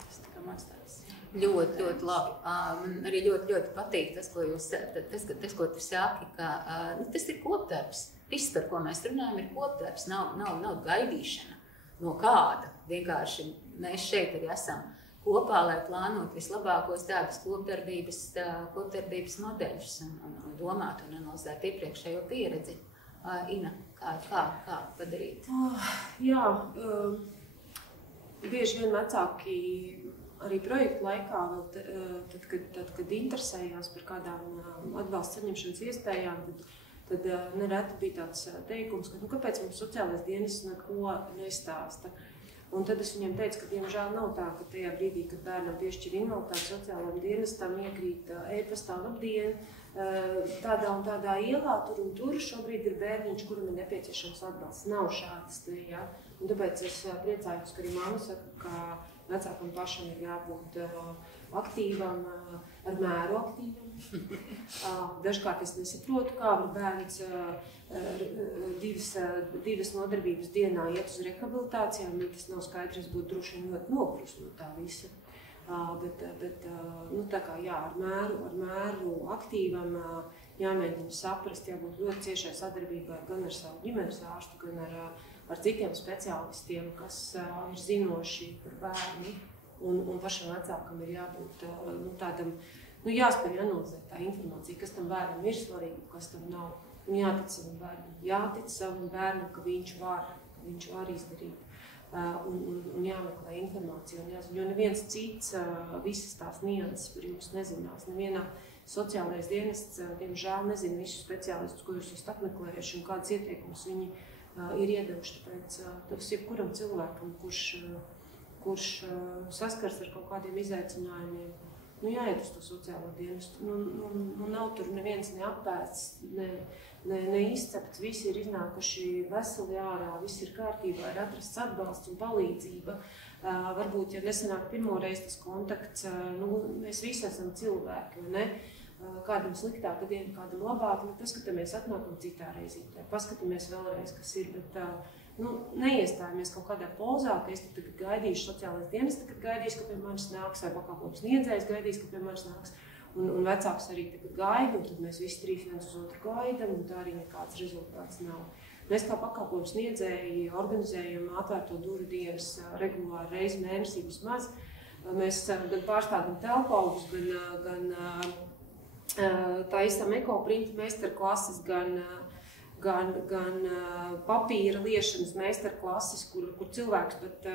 Tas tā kā mans tāds. Ļoti, ļoti labi. Man arī ļoti, ļoti patīk tas, ko jūs tas, ko tu saki, ka tas ir kopdarbs. Viss, par ko mēs runājam, ir kopdarbs, nav gaidīšana no kāda. Vienkārši mēs šeit arī esam kopā, lai plānot vislabākos tādus kopdarbības modeļus un domāt un analizēt iepriekšējo pieredzi. Ina, kā padarīt? Jā, bieži vien vecāki arī projektu laikā, tad, kad interesējās par kādām atbalsta saņemšanas iespējām, tad nereti bija tāds teikums, ka kāpēc mums sociālais dienests neko nestāsta. Un tad es viņiem teicu, ka diemžēl nav tā, ka tajā brīdī, kad bērnam piešķir invaliditāti, sociālajam dienestam iekrīt e-pastā labdien, tādā un tādā ielā, tur un tur šobrīd ir bērniņš, kuram ir nepieciešams atbalsts. Nav šādas te, ja? Un tāpēc es priecājos, ka arī mamma saka, ka vecākam pašam ir jābūt aktīvam, ar mēru aktīvam. Dažkārt es nesaprotu, kā var bērns divas nodarbības dienā iet uz rehabilitācijām, jo tas nav skaidrs, būtu droši vien ļoti nokrust no tā visa. Bet tā kā jā, ar mēru aktīvam jāmēģina saprast, jābūt ļoti ciešai sadarbībai gan ar savu ģimenes ārstu, gan ar citiem speciālistiem, kas ir zinoši par bērnu, un pašam vecākam ir jābūt tādam, jāspēj analizēt tā informācija, kas tam bērnam ir svarīgi, kas tam nav, un jātic savam bērnam, ka viņš var izdarīt. Un jāmeklē informācija, jo neviens cits visas tās nianses par jums nezinās. Nevienā sociālais dienests, diemžēl, nezina visus speciālistus, ko jūs esat apmeklējuši un kādas ieteikumus viņi ir iedevuši. Tāpēc tas jebkuram cilvēkam, kurš saskars ar kaut kādiem izaicinājumiem, jāiet uz to sociālo dienestu. Nav tur neviens neapēsts, neizcepts, visi ir iznākuši veseli ārā, viss ir kārtībā, ir atrasts atbalsts un palīdzība. Varbūt, ja nesanāk pirmoreiz tas kontakts, mēs visi esam cilvēki, vai ne? Kādam sliktāk, kādam labāk, paskatāmies, atnākam citā reizītē, paskatāmies vēlreiz, kas ir, bet neiestājamies kaut kādā pozā, ka es tagad gaidīšu sociālais dienas, tagad gaidīšu, ka pie manis nāks, vai pakalpojums sniedzējs gaidīs, ka pie manis nāks. Un vecāks arī tagad gaida, un tad mēs visi trīs viens uz otru gaidam, un tā arī nekāds rezultāts nav. Mēs kā pakalpojums sniedzēji organizējam atvērto duru dienas regulāri reizi mēnesī vismaz. Mēs gan pārstāvam telpaugus, gan taisam ekoprinta meistarklases, gan papīra liešanas meistarklases, kur cilvēks, bet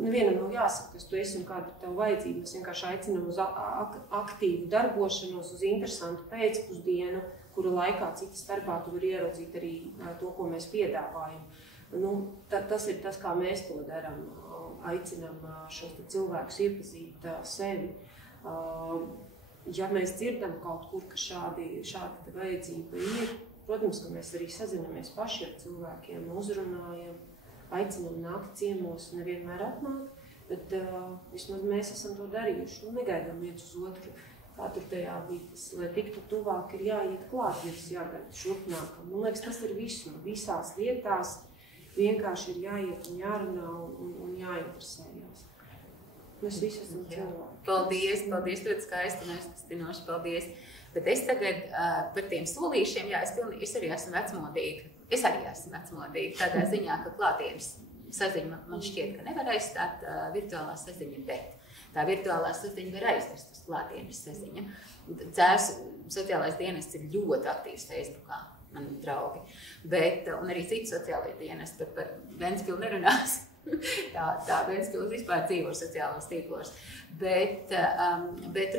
nevienam nav jāsaka, kas tu esi un kāda ir tev vajadzība. Mēs vienkārši aicinām uz aktīvu darbošanos, uz interesantu pēcpusdienu, kura laikā cita starpā tu vari ieraudzīt arī to, ko mēs piedāvājam. Tas ir tas, kā mēs to darām. Aicinām šos cilvēkus iepazīt sevi. Ja mēs dzirdam kaut kur, ka šāda vajadzība ir, protams, ka mēs arī sazinamies paši ar cilvēkiem, uzrunājam, aicinām nākt ciemos, nevienmēr atnāk, bet vismaz mēs esam to darījuši un negaidām viens uz otru. Kā tur tajā bija, lai tiktu tuvāk, ir jāiet klāt, nevis jāgaida šurpnākam. Man liekas, tas ir visās vietās, vienkārši ir jāiet un jārunā un jāinteresējās. Mēs visi esam cilvēki. Paldies, ļoti skaisti un aizkustinoši, paldies. Bet es tagad par tiem solīšiem, jā, es arī esmu vecmodīga. Es arī esmu vecmodīga tādā ziņā, ka klātienes saziņa man šķiet, ka nevar aizstāt virtuālā saziņa, bet tā virtuālā saziņa var aizvest uz klātienes saziņa. Cērs sociālais dienests ir ļoti aktīvs Facebookā, mani draugi, un arī citi sociālai dienesti par Ventspilu nerunās. Tā Ventspils vispār dzīvo sociālos tīklos. Bet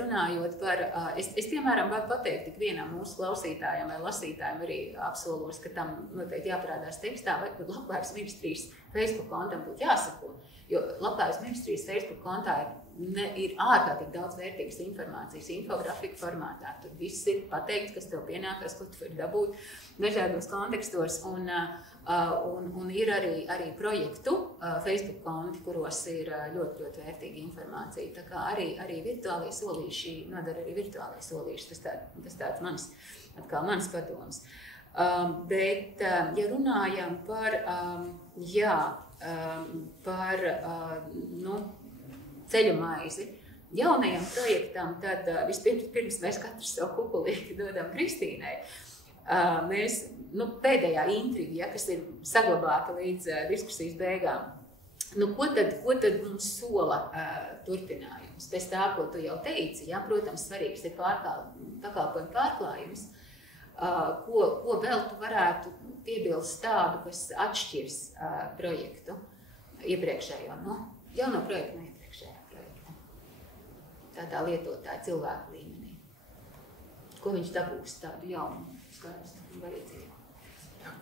runājot par, es piemēram varu pateikt tik vienam mūsu klausītājam vai lasītājam arī apsolos, ka tam noteikti jāparādās tekstā, vai Labklājības ministrijas Facebook kontam būtu jāsako. Jo Labklājības ministrijas Facebook kontā ir ārkārtīgi daudz vērtīgas informācijas, infografika formātā. Tur viss ir pateikts, kas tev pienākās, ko tu vari dabūt dažādos kontekstos. Un ir arī projektu Facebook konti, kuros ir ļoti, ļoti vērtīga informācija. Tā kā arī virtuālie solīši, nodara arī virtuālie solīši. Tas tāds mans padoms. Bet, ja runājam par ceļa maizi jaunajam projektam, tad vispirms mēs katrs savu kukulīti dodam Kristīnai. Mēs pēdējā intriga, kas ir saglabāta līdz diskusijas beigām, Nu, ko tad mums sola turpinājums? Pēc tā, ko tu jau teici, jā, protams, svarīgs ir pakalpojumu pārklājums. Ko vēl tu varētu piebilst tādu, kas atšķirs projektu iepriekšējo, jauno projektu no iepriekšējā projekta? Tādā lietotāja cilvēku līmenī. Ko viņš dabūs tādu jaunu, skaistu un vajadzīgu?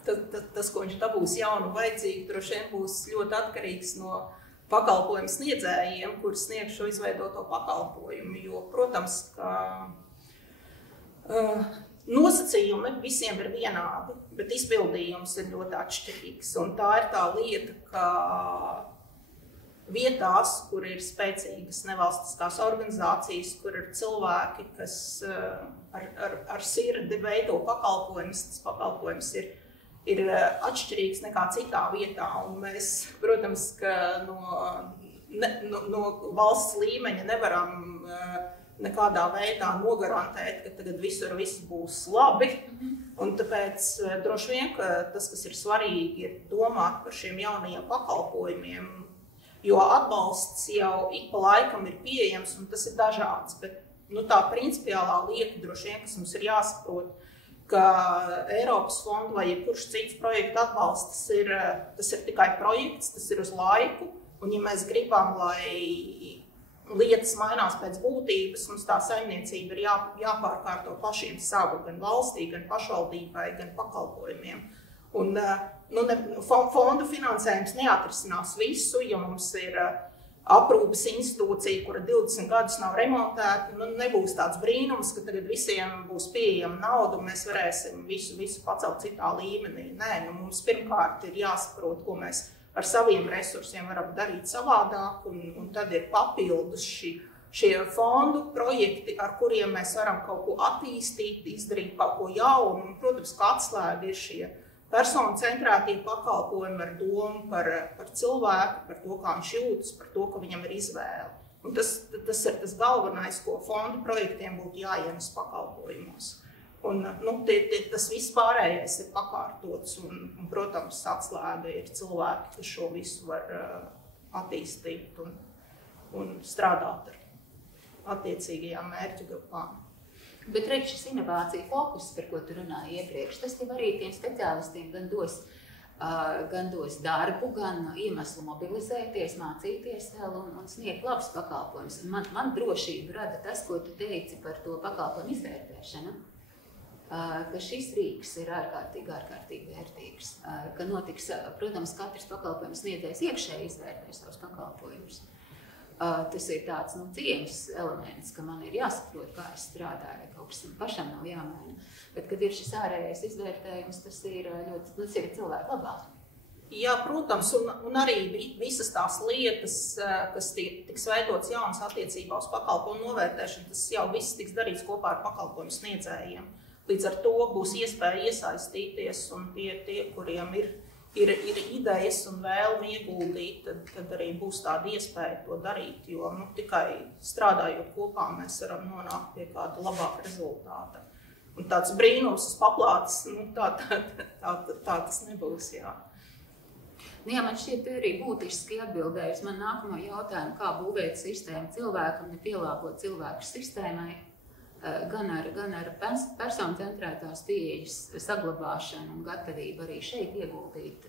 Tas, ko viņš dabūs jaunu vajadzīgu, droši vien būs ļoti atkarīgs no pakalpojumu sniedzējiem, kur sniegs šo izveidoto pakalpojumu. Jo, protams, ka nosacījumi visiem ir vienādi, bet izpildījums ir ļoti atšķirīgs. Un tā ir tā lieta, ka vietās, kur ir spēcīgas nevalstiskās organizācijas, kur ir cilvēki, kas ar sirdi veido pakalpojumus, tas pakalpojums ir atšķirīgs nekā citā vietā. Un mēs, protams, ka no valsts līmeņa nevaram nekādā veidā nogarantēt, ka tagad visur viss būs labi. Un tāpēc droši vien, ka tas, kas ir svarīgi, ir domāt par šiem jaunajiem pakalpojumiem, jo atbalsts jau ik pa laikam ir pieejams un tas ir dažāds. Bet tā principiālā lieta droši vien, kas mums ir jāsaprot, ka Eiropas fondu vai jebkurš cits projektu atbalsts tas ir tikai projekts, tas ir uz laiku. Un ja mēs gribam, lai lietas mainās pēc būtības, mums tā saimniecība ir jāpārkārto pašiem savu, gan valstī, gan pašvaldībai, gan pakalpojumiem. Un fondu finansējums neatrisinās visu, ja mums ir aprūpes institūcija, kura 20 gadus nav remontēta, nebūs tāds brīnums, ka tagad visiem būs pieejama nauda un mēs varēsim visu pacelt citā līmenī. Nē, mums pirmkārt ir jāsaprot, ko mēs ar saviem resursiem varam darīt savādāk, un tad ir papildus šie fondu projekti, ar kuriem mēs varam kaut ko attīstīt, izdarīt kaut ko jaunu. Un, protams, ka atslēga ir šie personu centrētie pakalpojumi ar domu par cilvēku, par to, kā viņš jūtas, par to, ka viņam ir izvēle. Un tas ir tas galvenais, ko fondu projektiem būtu jāienes pakalpojumos. Un, tas viss pārējais ir pakārtots un, protams, atslēga ir cilvēki, kas šo visu var attīstīt un strādāt ar attiecīgajām mērķu grupām. Bet redz, šis inovācija fokus, par ko tu runāji iepriekš, tas tev arī tiem speciālistiem gan dos darbu, gan iemeslu mobilizēties, mācīties vēl un sniegt labus pakalpojumus. Man drošību rada tas, ko tu teici par to pakalpojumu izvērtēšanu, ka šis rīks ir ārkārtīgi vērtīgs, ka notiks, protams, katrs pakalpojums sniedzējs iekšēji izvērtē savus pakalpojumus. Tas ir tāds cieņas elements, ka man ir jāsaprot, kā es strādāju, vai kaut kas pašam nav jāmaina. Bet, kad ir šis ārējais izvērtējums, tas ir cilvēku labā. Jā, protams, un arī visas tās lietas, kas tiks veidotas jaunas attiecībā uz pakalpojumu novērtēšanu, tas jau viss tiks darīts kopā ar pakalpojumu sniedzējiem. Līdz ar to būs iespēja iesaistīties, un tie kuriem ir idejas un vēlmi ieguldīt, tad arī būs tāda iespēja to darīt, jo tikai strādājot kopā mēs varam nonākt pie kāda labāka rezultāta. Un tāds brīnums uz paplātes, tā tas nebūs, jā. Jā, man šķiet arī būtiski atbildējis man nākamo jautājumu, kā būvēt sistēmu cilvēkam, nepielāgot cilvēku sistēmai, gan ar personu centrētās pieejas saglabāšanu un gatavību arī šeit ieguldīt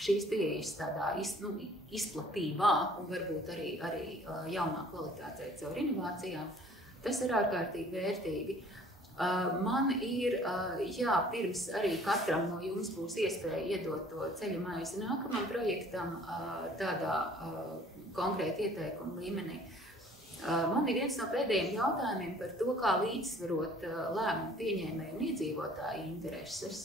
šīs pieejas tādā izplatībā un varbūt arī jaunā kvalitātē caur inovācijām. Tas ir ārkārtīgi vērtīgi. Man ir, pirms arī katram no jums būs iespēja iedot to ceļu maizi nākamam projektam tādā konkrēti ieteikumu līmenī. Man ir viens no pēdējiem jautājumiem par to, kā līdzsvarot lēmumu pieņēmēju un iedzīvotāju intereses.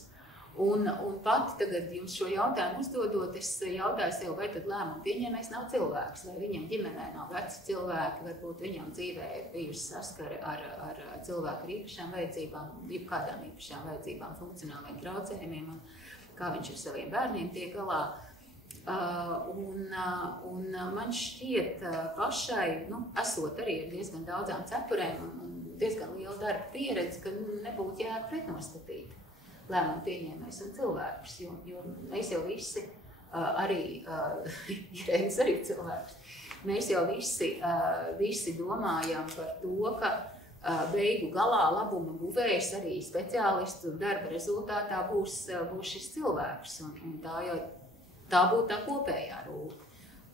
Un pat tagad jums šo jautājumu uzdodot, es jautāju sev, vai tad lēmumu pieņēmējs nav cilvēks, vai viņam ģimenē nav veci cilvēki, varbūt viņam dzīvē ir bijusi saskare ar cilvēku ar īpašām vajadzībām, jebkādām īpašām vajadzībām, funkcionāliem traucējumiem, un kā viņš ar saviem bērniem tiek galā. Un man šķiet pašai, esot arī ar diezgan daudzām cepurēm un diezgan liela darba pieredze, ka nebūtu jāpretnostatīt lēmumu pieņēmējs un cilvēkus, jo mēs jau visi arī Irēnas arī cilvēks. Mēs jau visi domājam par to, ka beigu galā labuma guvējs arī speciālistu darba rezultātā būs šis cilvēks. Un tā būtu tā kopējā rūpe.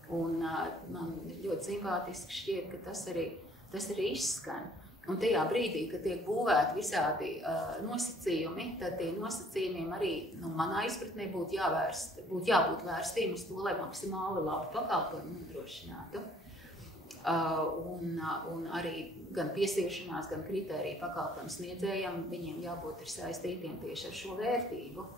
Un man ļoti simpātiski šķiet, ka tas arī izskan. Un tajā brīdī, kad tiek būvēti visādi nosacījumi, tad tie nosacījumiem arī, manā izpratnē, būtu jābūt vērstiem uz to, lai maksimāli labu pakalpojumu nodrošinātu. Un arī gan piesiešanās, gan kritērija pakalpojumu sniedzējiem, viņiem jābūt ir saistītiem tieši ar šo vērtību,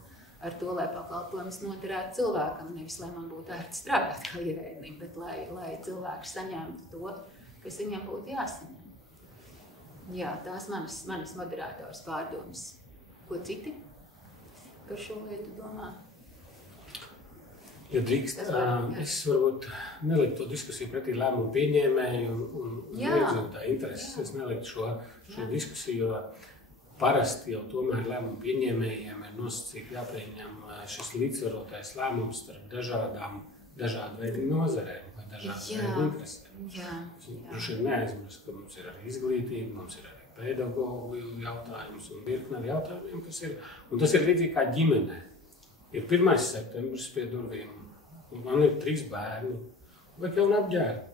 ar to, lai pakalpojums noderētu cilvēkam, nevis lai man būtu ērti strādāt kā ierēdnim, bet lai cilvēks saņemtu to, kas viņam būtu jāsaņem. Jā, tās manas moderātors pārdomas. Ko citi par šo lietu domā? Ja drīkst, es varbūt neliktu to diskusiju pretī lēmumu pieņēmēju un iedzīvotāju intereses. Es neliktu šo diskusiju, jo parasti jau tomēr lēmumu pieņēmējiem ir nosacīti jāpieņem šis līdzsvarotais lēmums starp dažādu veidu nozarēm vai dažādu veidu interesēm. Droši vien neaizmirst, ka mums ir arī izglītība, mums ir arī pedagogu jautājums un virkne ar jautājumiem, kas ir. Un tas ir līdzīgi kā ģimenē. Ir 1. septembris pie durvīm, un man ir 3 bērni, vajag jaunu apģērbu.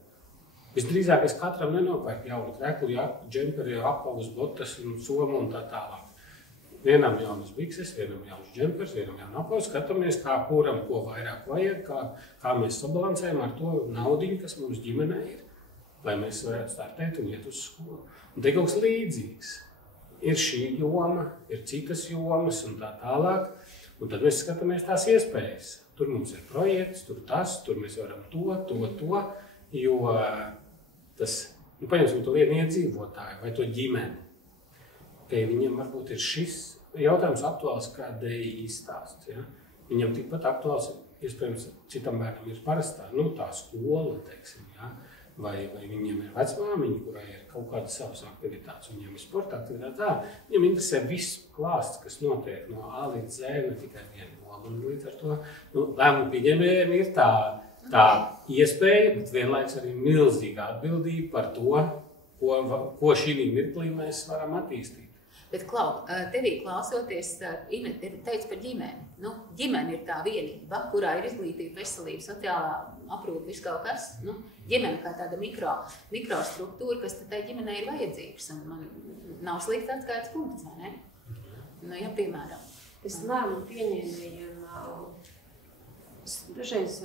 Visdrīzāk es katram nenopērku jaunu kreklu, džemperi, apavus, botas un somu un tā tālāk. Vienam jaunas bikses, vienam jauns džempers, vienam jaunu apavu, skatāmies, kuram ko vairāk vajag, kā mēs sabalansējam ar to naudiņu, kas mums ģimenē ir, lai mēs varētu startēt un iet uz skolu. Un te kaut kas līdzīgs. Ir šī joma, ir citas jomas un tā tālāk, un tad mēs skatāmies tās iespējas. Tur mums ir projekts, tur mēs varam to, jo tas, paņemsim to vienu iedzīvotāju vai to ģimeni. Ka viņam varbūt ir šis jautājums aktuāls kā DI stāsts. Ja? Viņam tikpat aktuāls, iespējams, citam bērnam ir parastā, tā skola, teiksim, ja? Vai viņiem ir vecmāmiņa, kurai ir kaut kādas savas aktivitātes, viņiem ir sporta aktivitāte, tā. Viņam interesē viss klāsts, kas notiek no A līdz Z, ne tikai viena joma. Un līdz ar to lēmumu pieņēmējiem ir tā iespēja, bet vienlaiks arī milzīga atbildība par to, ko šī mirklī mēs varam attīstīt. Bet, Klau, tevī klausoties, Inet teica par ģimeni. Ģimene ir tā vienība, kurā ir izglītība, veselība, sociālā aprūpe, viss kaut kas. Ģimene kā tāda mikrostruktūra, kas tai ģimenei ir vajadzīgs. Un man nav slikts atskaites punkts, vai ne? Ja, piemēram. Es lēmumu pieņēmējiem dažreiz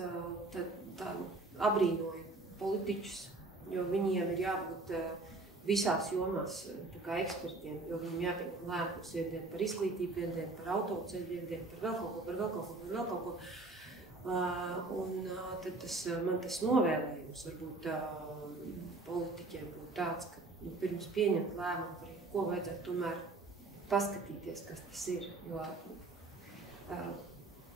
tā abrīnoju politiķus, jo viņiem ir jābūt visās jomās kā ekspertiem, jo viņiem jāpieņem lēmums viendien par izglītību, viendien par autoceļu, viendien par vēl kaut ko. Un tad man tas novēlējums varbūt politiķiem būtu tāds, ka pirms pieņemt lēmumu par ko vajadzētu tomēr paskatīties, kas tas ir. Jo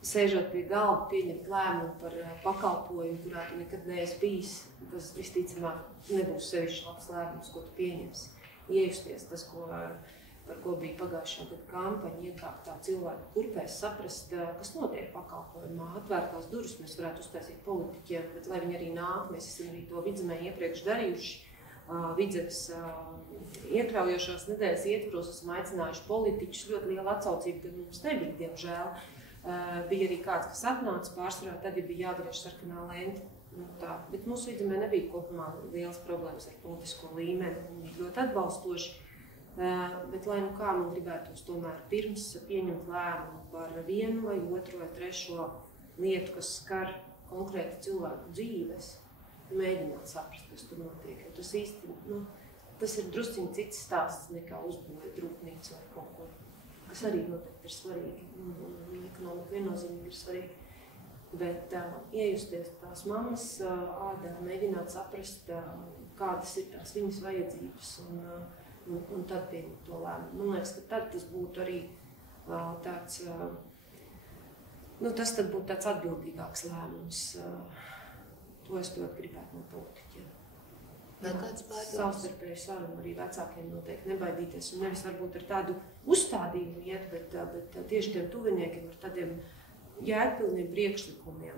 sēžot pie galda, pieņemt lēmumu par pakalpojumu, kurā tu nekad neesi bijis, tas visticamāk nebūs sevišķi labs lēmums, ko tu pieņemsi. Iejusties tas, par ko bija pagājušā gada kampaņa, iekāpt tā cilvēku kurpēs, saprast, kas notiek pakalpojumā, atvērtās durvis mēs varētu uztaisīt politiķiem, bet lai viņi arī nāk, mēs esam arī to Vidzemē iepriekš darījuši. Vidzemes iekļaujošās nedēļas ietvaros esam aicinājuši politiķus, ļoti liela atsaucība, kad mums nebija, diemžēl. Bija arī kāds, kas atnāca pārsvarā, tad bija jāgriež sarkanā lente. Bet mūsu Vidzemē nebija kopumā lielas problēmas ar politisko līmeni, viņi bija ļoti atbalstoši. Bet lai kā man gribētos tomēr pirms pieņemt lēmumu par vienu vai otru vai trešo lietu, kas skar konkrēti cilvēku dzīves, mēģināt saprast, kas tur notiek. Jo tas īsti, tas ir drusciņi cits stāsts nekā uzbūvēt rūpnīcu vai kaut ko, kas arī noteikti ir svarīgi. Un ekonomika viennozīmīgi ir svarīga. Bet iejusties tās mammas ādā, mēģināt saprast, kādas ir tās viņas vajadzības un tad pieņemt to lēmumu. Man liekas, ka tad tas būtu arī tāds, tas tad būtu tāds atbildīgāks lēmums. To es ļoti gribētu no politiķiem. Vēl kāds pārdoms? Savstarpēju sarunu arī vecākiem noteikti nebaidīties un nevis varbūt ar tādu uzstādījumu iet, bet tieši tiem tuviniekiem ar tādiem jēgpilniem priekšlikumiem.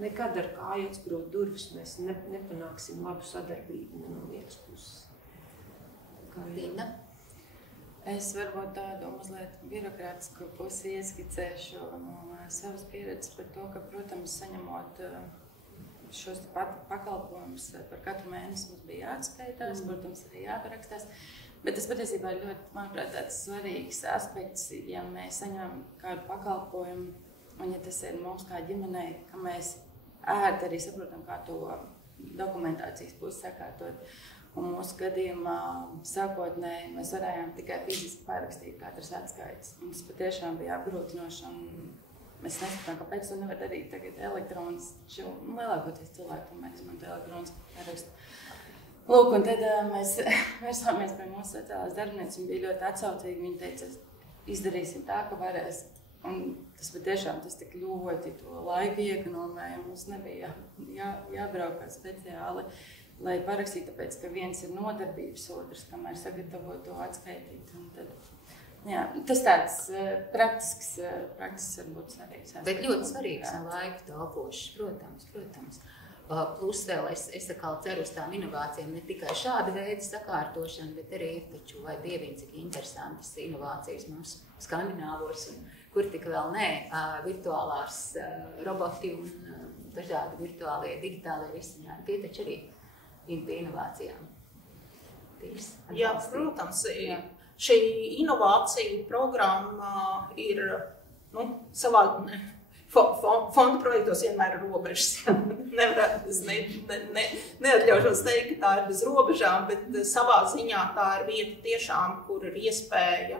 Nekad ar kāju atsprot durvis mēs nepanāksim labu sadarbību no vienas puses. Līna? Es varbūt tādu mazliet birokrātisku pusi ieskicēšu no savas pieredzes par to, ka, protams, saņemot šos pakalpojumus par katru mēnesi mums bija jāatskaitās, protams, arī jāparakstās. Bet tas patiesībā ir ļoti, manuprāt, tāds svarīgs aspekts, ja mēs saņemam kādu pakalpojumu, un ja tas ir mums kā ģimenei, ka mēs ērti arī saprotam, kā to dokumentācijas pusi sakārtot. Un mūsu gadījumā sākotnēji mēs varējām tikai fiziski parakstīt katras atskaites. Un tas patiešām bija apgrūtinoši, un mēs neskatām, kāpēc to nevar darīt tagad elektroniski. Lielākoties cilvēki tomēr izmanto elektronisku parakstu. Lūk, un tad mēs vērsāmies pie mūsu sociālās darbinieces, un bija ļoti atsaucīgi. Viņa teica, izdarīsim tā, ka varēs. Un tas patiešām tas tik ļoti to laiku iekonomēja, un mums nebija jābraukā speciāli, lai parakstītu, tāpēc, ka viens ir nodarbības, otrs, kamēr sagatavo to atskaitīt. Un tad, jā, tas tāds praktisks varbūt svarīgs. Bet ļoti svarīgs un laika taupošs, protams. Plus vēl es atkal ceru uz tām inovācijām, ne tikai šāda veida sakārtošana, bet arī ir taču, vai dieviņ, cik interesantas inovācijas mums skandināvos, un kur tik vēl ne, virtuālās roboti un dažādi virtuālie, digitālie risinājumi. Tie taču arī ir pie inovācijām. Jā, protams, šī inovācija programma ir savā fonda projektos vienmēr ir robežas. Neatļaušos teikt, ka tā ir bez robežām, bet savā ziņā tā ir vieta tiešām, kur ir iespēja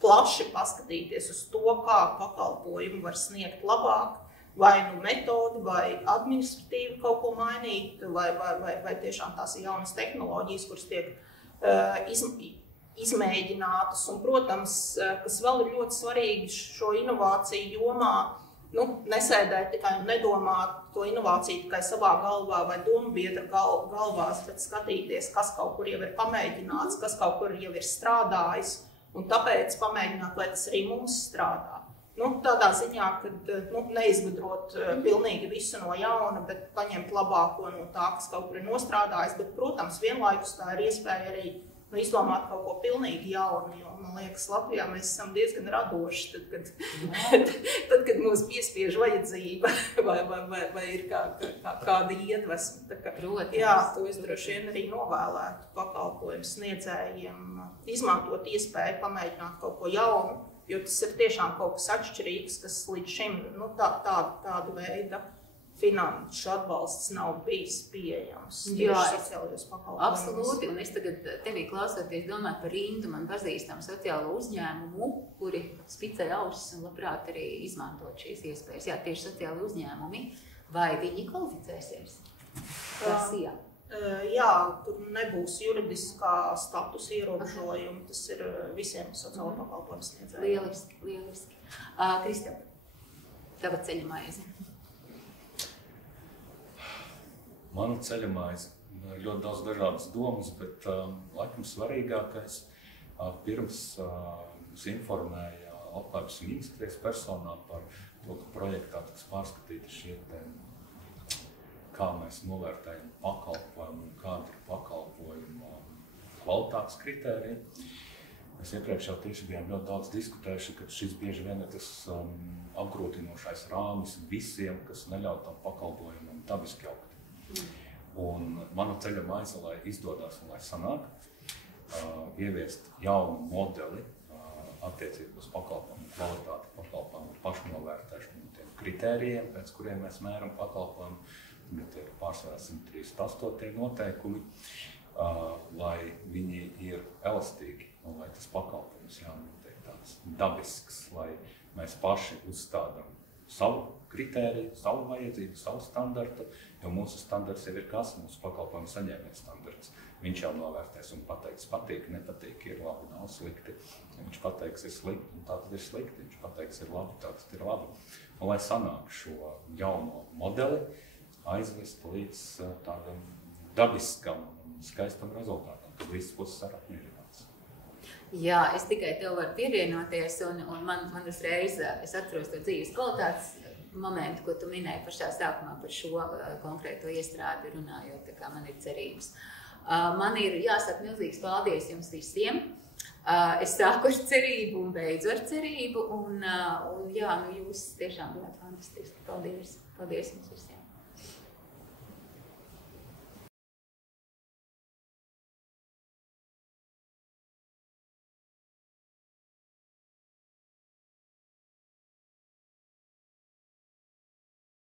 plaši paskatīties uz to, kā pakalpojumu var sniegt labāk, vai metodi, vai administratīvi kaut ko mainīt, vai tiešām tās ir jaunas tehnoloģijas, kuras tiek izmēģinātas. Un, protams, kas vēl ir ļoti svarīgi šo inovāciju jomā, nesēdēt tikai un nedomāt to inovāciju tikai savā galvā vai domu biedra galvās, bet skatīties, kas kaut kur jau ir pamēģināts, kas kaut kur jau ir strādājis, un tāpēc pamēģināt, lai tas arī mums strādā. Tādā ziņā, ka neizgudrot pilnīgi visu no jauna, bet paņemt labāko no tā, kas kaut kur ir nostrādājis. Bet, protams, vienlaikus tā ir iespēja arī izdomāt kaut ko pilnīgi jaunu. Jo, man liekas, Latvijā mēs esam diezgan radoši, tad kad mūs piespiež vajadzība vai ir kāda iedvesma. Jā, to es droši vien arī novēlētu pakalpojumu sniedzējiem izmantot iespēju pamēģināt kaut ko jaunu. Jo tas ir tiešām kaut kas atšķirīgs, kas līdz šim tādu veidu finanšu atbalsts nav bijis pieejams. Jā, sociālajos pakalpojumos. Absolūti, un es tagad tevī klausoties domāju par rindu man pazīstam sociālo uzņēmumu, kuri spicē ausis un labprāt arī izmantot šīs iespējas. Jā, tieši sociāli uzņēmumi. Vai viņi kvalificēsies? Jā, tur nebūs juridiskā statusa ierobežojuma. Tas ir visiem sociālo pakalpojumu sniedzējiem. Lieliski. Kristap, tava ceļamaize. Mana ceļamaize ļoti daudz dažādas domas, bet laikam svarīgākais pirms mums informēja Labklājības ministrijas personā par to, ka projektā tiks pārskatīti šie tēmi. Kā mēs novērtējam pakalpojumu un kāda ir pakalpojumu kvalitātes kritērija. Mēs iepriekš jau tieši bijām ļoti daudz diskutējuši, ka šis bieži vien ir tas apgrūtinošais rāmis visiem, kas neļauj tam pakalpojumam dabiski augt. Un mana ceļamaize, lai izdodas un lai sanāk, ieviest jaunu modeli attiecībā uz pakalpojumu kvalitāti, pakalpojumu pašnovērtēšanu un tiem kritērijiem, pēc kuriem mēs mēram pakalpojumu. Bet ir pārsvarā 138 noteikumi, lai viņi ir elastīgi un lai tas pakalpojums jānotiek tāds dabisks, lai mēs paši uzstādām savu kritēriju, savu vajadzību, savu standartu, jo mūsu standarts jau ir kas, mūsu pakalpojumu saņēmēja standarts. Viņš jau novērtēs un pateiks, patīk, nepatīk, ir labi, nav slikti. Viņš pateiks, ir slikti, un tā tad ir slikti. Viņš pateiks, ir labi, tā tad ir labi. Un lai sanāk šo jauno modeli, aizvest līdz tādam dabiskam un skaistam rezultātam, kad visas puses ir apmierinātas. Jā, es tikai tev varu pievienoties, un man uzreiz, es atceros to dzīves kvalitātes momentu, ko tu minēji pašā sākumā par šo konkrēto iestrādi runājot, tā kā man ir cerības. Man ir jāsaka milzīgs paldies jums visiem. Es sāku ar cerību un beidzu ar cerību, un jā, jūs tiešām bijāt fantastiski. Paldies jums visiem.